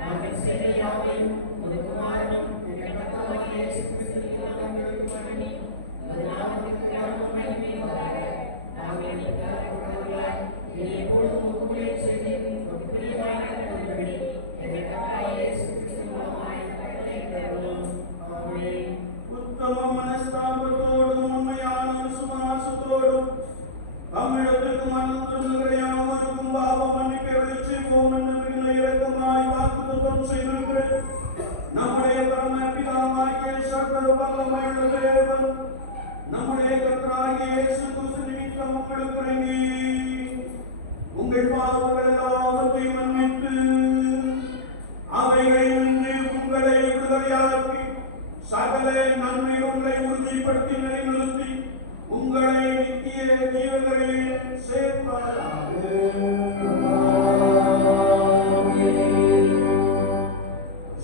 நாங்கள் செய்த யாவையும் ஒரு குமாரனும் எங்கள் கர்த்தராகிய இயேசு கிறிஸ்துவின் நாமத்தில் பண்ணி ஒரு நாமத்திற்கு யாரும் மகிமையாக நாங்கள் நிற்கிறவர்களாய் இனி எப்பொழுதும் ஒப்புதலை செய்து ஒப்புதலாக கொள்கிறேன். எங்கள் கர்த்தராகிய இயேசு கிறிஸ்துவின் நாமத்தில் கட்டளையிடுகிறோம். ஆமென். உத்தம மனஸ்தாபத்தோடும் உண்மையான விசுவாசத்தோடும் நம்மிடத்திற்கு மனம் திரும்புகிற யாவருக்கும் பாவ மன்னிப்பை வெளிச்செய்வோம் என்று மிகுந்த இரக்கமாய் வாக்குத்தத்தம் செய்திருக்கிறது. நம்முடைய பரமபிதாவாகிய சர்வ வல்லமையுள்ள தேவன் நம்முடைய கர்த்தராகிய இயேசு கிறிஸ்து நிமித்தம் உங்களுக்கு இறங்கி உங்கள் பாவங்கள் எல்லாவற்றையும் மன்னித்து அவைகளிலிருந்து உங்களை விடுதலையாக்கி சகல நன்மை உங்களை உறுதிப்படுத்தி நிலைநிறுத்தி உங்களை நித்திய ஜீவங்களில் சேர்ப்பாராக.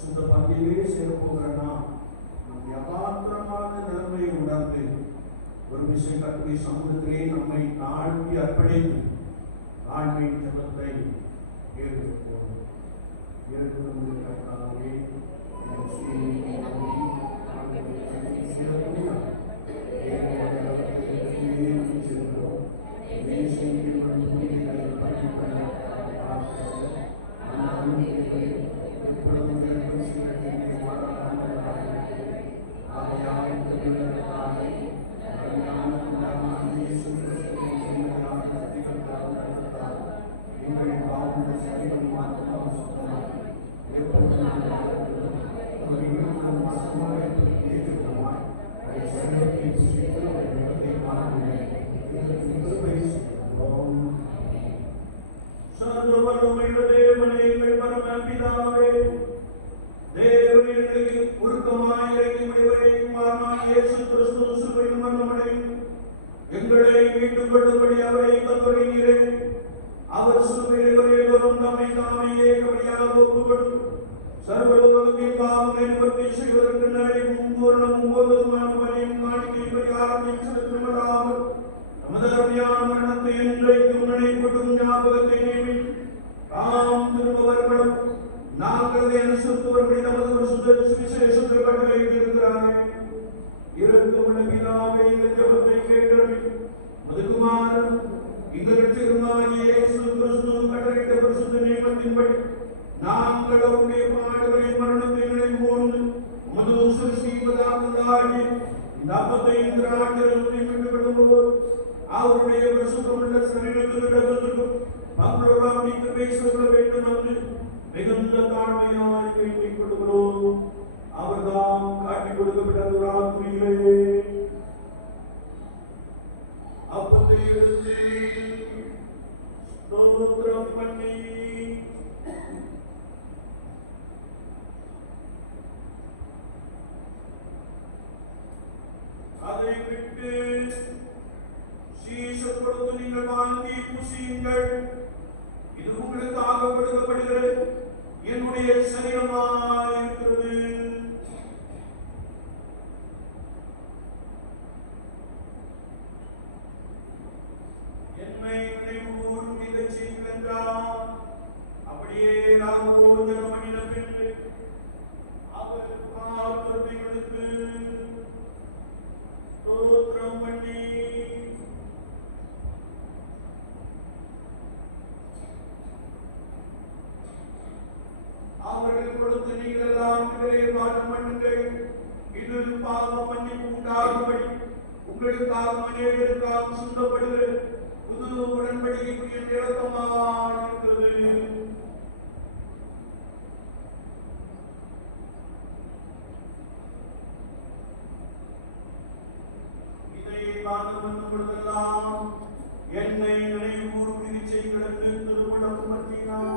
சுத்த பந்தியிலே சேர்ப்போகிறனா நம் யதார்த்தமான நிலைமையை உணர்ந்து ஒரு விஷயம் கட்டுரை சமூகத்திலே நம்மை தாழ்த்தி அர்ப்பணித்து ஆண்மையின் ஜபத்தை ஏற்படுத்துவோம். ஏற்படுத்துவதற்காகவே மாசமாக ஏற்றுக்கொள்வாய். அதை சரீரத்தை புசித்து அவருடைய முகத்தை காணவில்லை. இதற்கு கிருபை செய்கிறோம். சர்வவல்லமையுள்ள தேவனே, எங்கள் பரம பிதாவே, தேவனே, எங்களுக்கு உருக்கமாய் இறங்கி விடுவரை குமாரனாகிய இயேசு கிறிஸ்து சிலுவையில் மரணமடைந்து எங்களை மீட்டுக் கொள்ளும்படி அவரை தந்தொழிகிறேன். அவர் சிலுவையில் ஒரே தோறும் தம்மை தாமே ஏகபடியாக ஒப்புக்கொடுத்து சர்வலோகத்தின் பாவங்களை நிவர்த்தி செய்வதற்கு நிறைவும் பூரணமும் போதுமான பலியும் காணிக்கையும் பரிகாரத்தையும் செலுத்துமல்லாமல் நமது அருமையான மரணத்தை இன்றைக்கும் நினைப்பட்டும் ஞாபகத்தை நியமி தாம் திரும்பவர்களும் நாங்கள் அனுசரித்தவர்களை நமது சுவிசேஷத்தில் கட்டளையிட்டிருக்கிறார்கள். இரக்கமுள்ள பிதாவே, எங்கள் ஜெபத்தை கேட்டருளி மதுகுமாரன் எங்கள் இரட்சகருமாகிய இயேசு கிறிஸ்து கட்டளையிட்ட பரிசுத்த நியமத்தின்படி நாங்கள் அவருடைய பாடுகளை மரணத்தை நினைவு கூர்ந்து உமது சிருஷ்டிப்பதாகி இந்த அப்பத்தை திராட்சரத்தை விட்டு விடும்போது அவருடைய பரிசுத்தமுள்ள சரீரத்தில் இடத்திற்கும் மக்களோடு மிக்க பேசப்பட வேண்டும் என்று மிகுந்த தாழ்மையாய் வேண்டிக் கொள்கிறோம். அவர்தாம் காட்டிக் கொடுக்கப்பட்ட ராத்திரியிலே அப்பத்தை எடுத்து ஸ்தோத்திரம் பண்ணி அதை விட்டு சீஷர் கொடுத்து நீங்கள் வாங்கி புசியுங்கள். இது உங்களுக்காக கொடுக்கப்படுகிறது என்னுடைய சரீரமாய் இருக்கிறது. என்னை நினைவுகூரும் இதை செய்கின்றார். அப்படியே ராமோஜனம் பண்ணின பின்பு அவர் பாத்திரத்தை எடுத்து ஸ்தோத்திரம் பண்ணி அவர்கள் கொடுத்து நீங்கள் எல்லாம் இவரே பானம் பண்ணுங்கள். இது பாவ மன்னிப்பு உண்டாகும்படி உங்களுக்காக அநேகருக்காக சிந்தப்படுகிற புது உடன்படிக்கைக்குரிய இரக்கமாக இருக்கிறது. இதை பானம் பண்ணும் பொழுதெல்லாம் என்னை நினைவு கூறும் இது செய்கிறது திருமணம் பற்றினார்.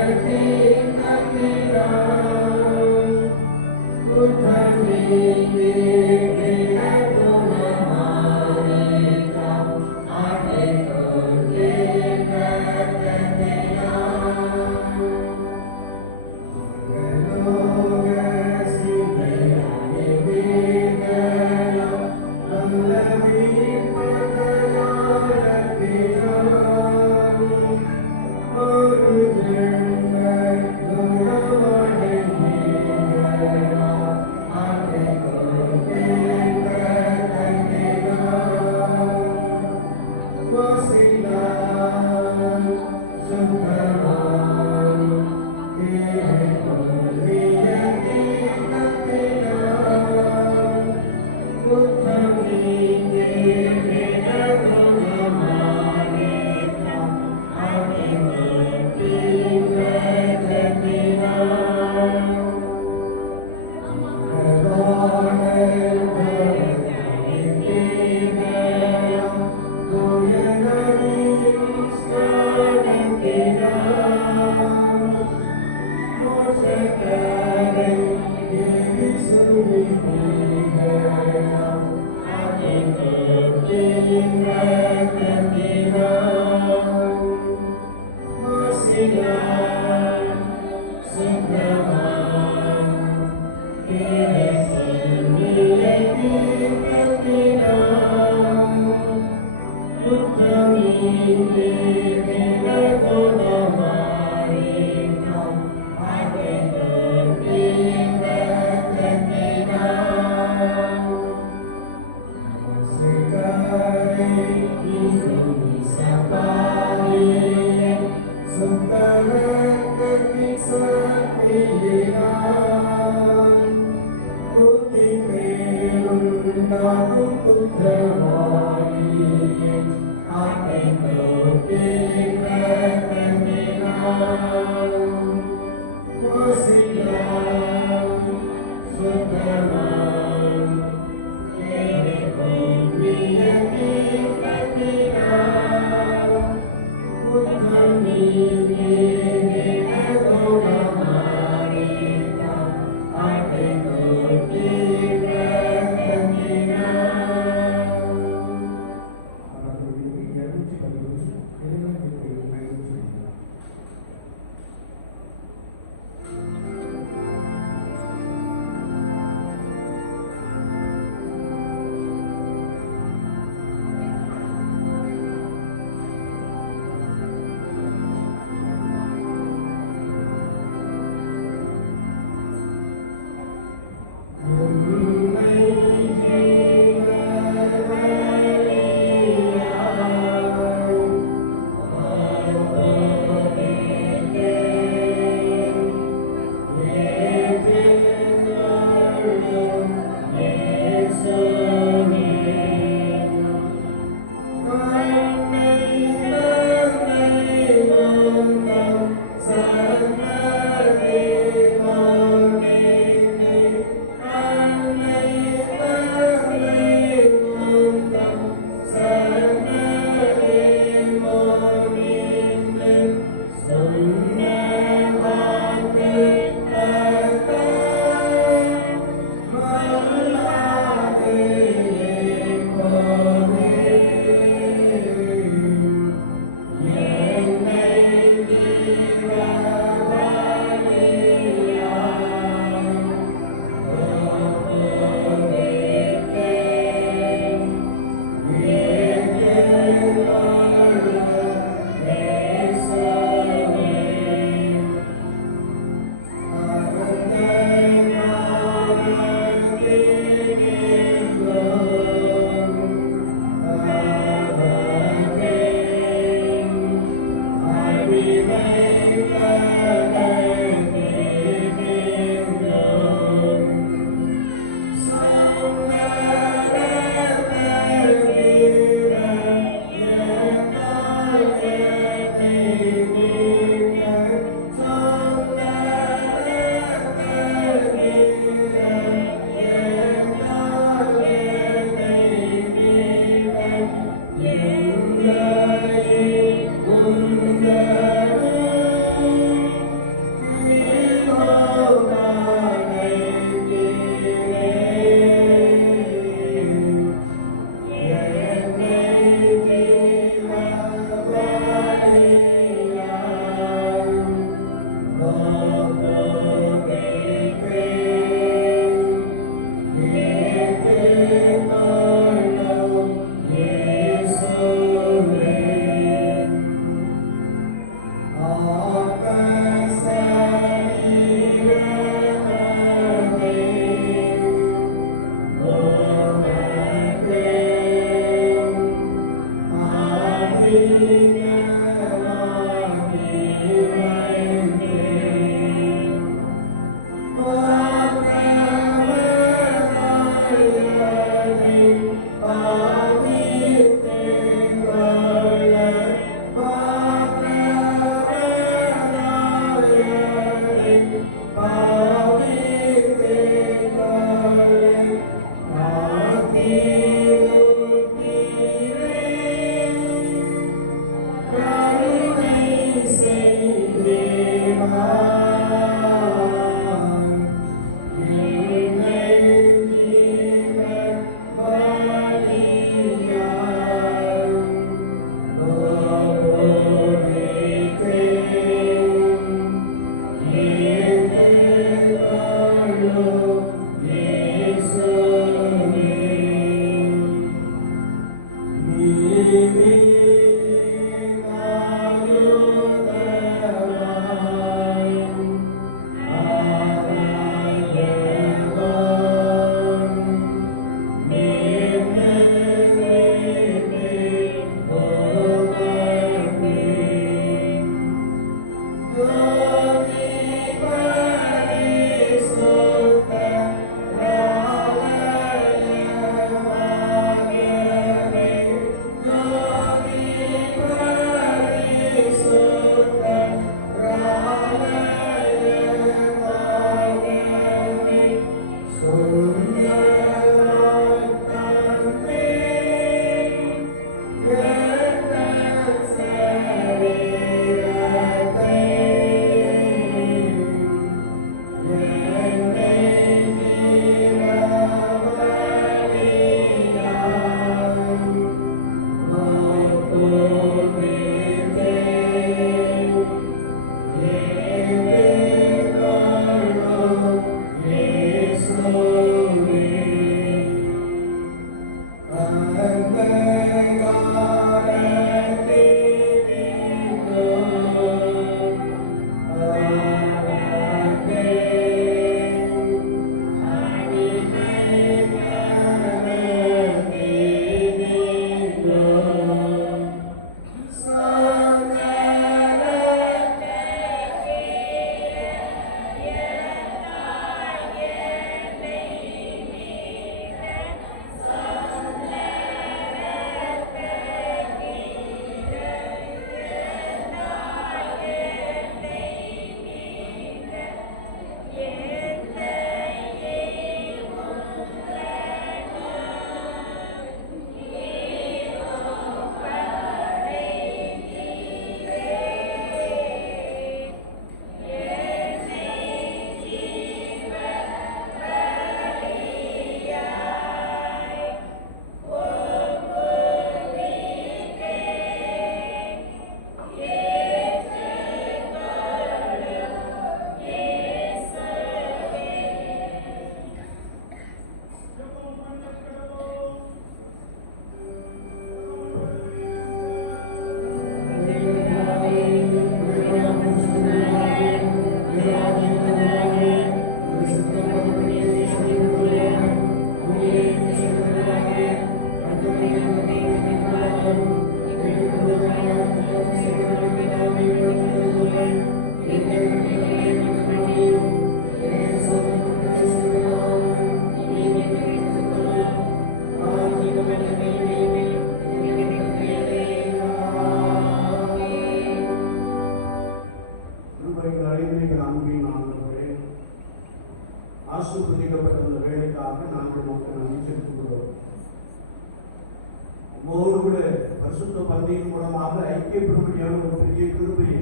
Yeah. நம்மோடு கூட பரிசுத்த பந்தியின் மூலமாக ஐக்கியப்படும்படியான ஒரு பெரிய கிருபையை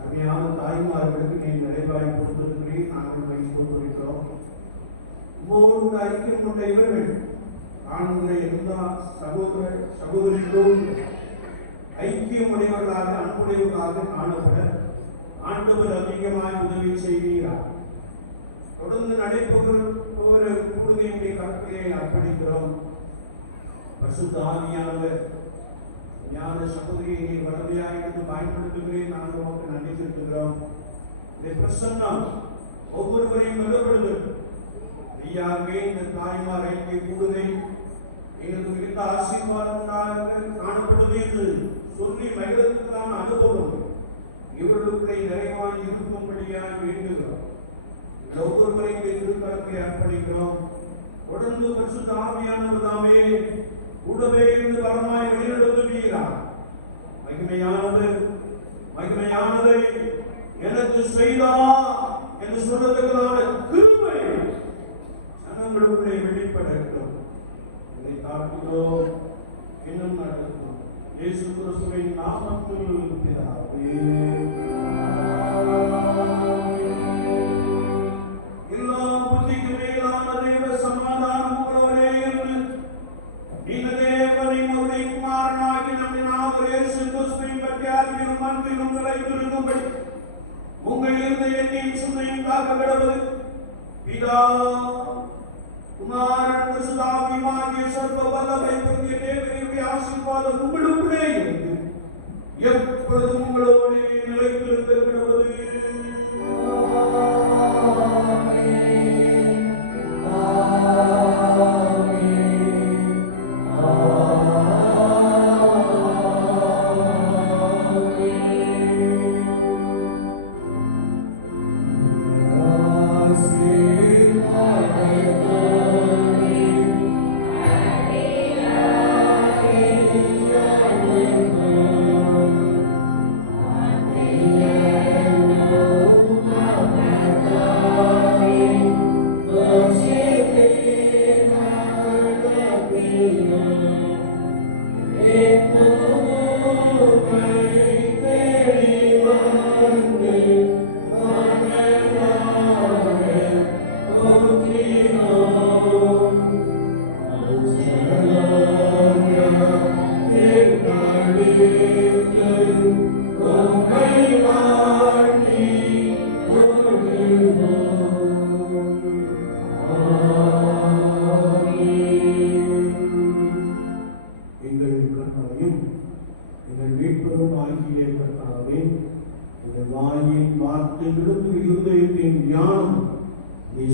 அருமையான தாய்மார்களுக்கு நீ நிறைவாய் கொடுத்திருக்கிறீர். நாங்கள் வைத்து கொண்டிருக்கிறோம். நம்மோடு கூட ஐக்கியம் கொண்ட இவர்கள் காணுகிற எல்லா சகோதர சகோதரிகளோடு ஐக்கியமுடையவர்களாக அன்புடையவர்களாக காணப்பட ஆண்டவர் அதிகமாய் உதவி செய்கிறார். தொடர்ந்து நடைபெறுகிற கூடுகையுடைய கருத்திலே அர்ப்பணிக்கிறோம். பரிசுத்த ஆவியானவர் ஞான சகோதரியை நீ வளமையாக எடுத்து பயன்படுத்துகிறேன். நாங்கள் உமக்கு நன்றி செலுத்துகிறோம். இந்த பிரசன்னம் ஒவ்வொருவரையும் பலப்படுது. ஐயாவே இந்த தாய்மார் ஐக்கிய கூடுகை எங்களுக்கு மிகுந்த ஆசீர்வாதம் காணப்பட்டது என்று சொல்லி மகிழ்ச்சிக்கான அனுபவம் இவர்களுக்கு நிறைவாய் இருக்கும்படியாக வேண்டுகிறோம். ஒவ்வொருவரையும் திருக்கரத்தை அர்ப்பணிக்கிறோம். தொடர்ந்து பரிசுத்த ஆவியானவர் தாமே கூடவே இருந்து வரமாய் வழிநடத்துகிறார். மகிமையானதை எனக்கு செய்தார் என்று சொல்றதுக்கான கிருபை ஜனங்களுக்குள்ளே வெளிப்படட்டும். இதை தாக்குகிறோம், இன்னும் நடக்கும். இயேசு கிறிஸ்துவின் நாமத்தில் பிதாவே. எல்லா புத்திக்கு மேலான தெய்வ சமாதானம் உங்களோடே இருந்து இந்த தேவனின் அவருடைய குமாரனாகி நம்முடைய நாமர் இயேசு கிறிஸ்துவின் பற்றியாரும் மன்றிலும் நிலைத்திருக்கும்படி உங்கள் இருதயத்தையும் சிந்தையும் காக்க கடவுள் பிதா குமாரன் பரிசுத்தாவியாகிய சர்வ வல்லமை பொருந்திய தேவனுடைய ஆசீர்வாதம் உங்களுக்குள்ளே இருந்து எப்பொழுதும் உங்களோடு நிலைத்திருக்க கடவுள்.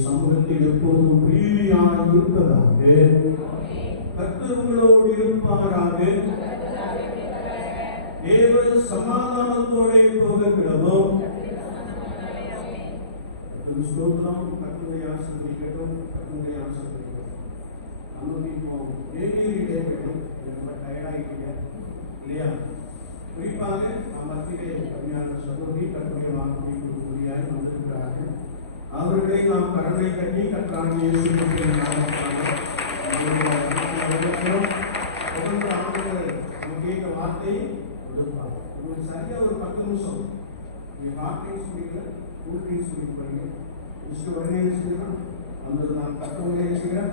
சமூகத்தில் எப்போதும் பிரீதியாக இருப்பதாக கர்த்தர்களோடு இருப்பாராக. தேவ சமாதானத்தோட போகிறோம். ஸ்தோத்திரம். கர்த்தரை ஆசீர்வதிக்கட்டும். கர்த்தரை ஆசீர்வதிக்கட்டும். நமக்கு இப்போ தேநீரிலே வேண்டும். ரொம்ப டயர்டாகிட்டீங்க இல்லையா? குறிப்பாக நாம் மத்தியிலே கல்யாண சகோதரி கர்த்தருடைய வாக்குறுதி கொடுக்கும்படியாக வந்திருக்கிறார்கள். அவர்களை நாம் கரங்களை கட்டி கற்றாங்க கேட்க வார்த்தையை கொடுப்பாங்க. உங்களுக்கு சரியா ஒரு 10 நிமிஷம் நீங்க வார்த்தையும் சொல்லிக்கல, கூட்டியும் சொல்லி பாருங்க. உடனே செய்யலாம். அந்த நான் கற்றவங்களே செய்கிறேன்.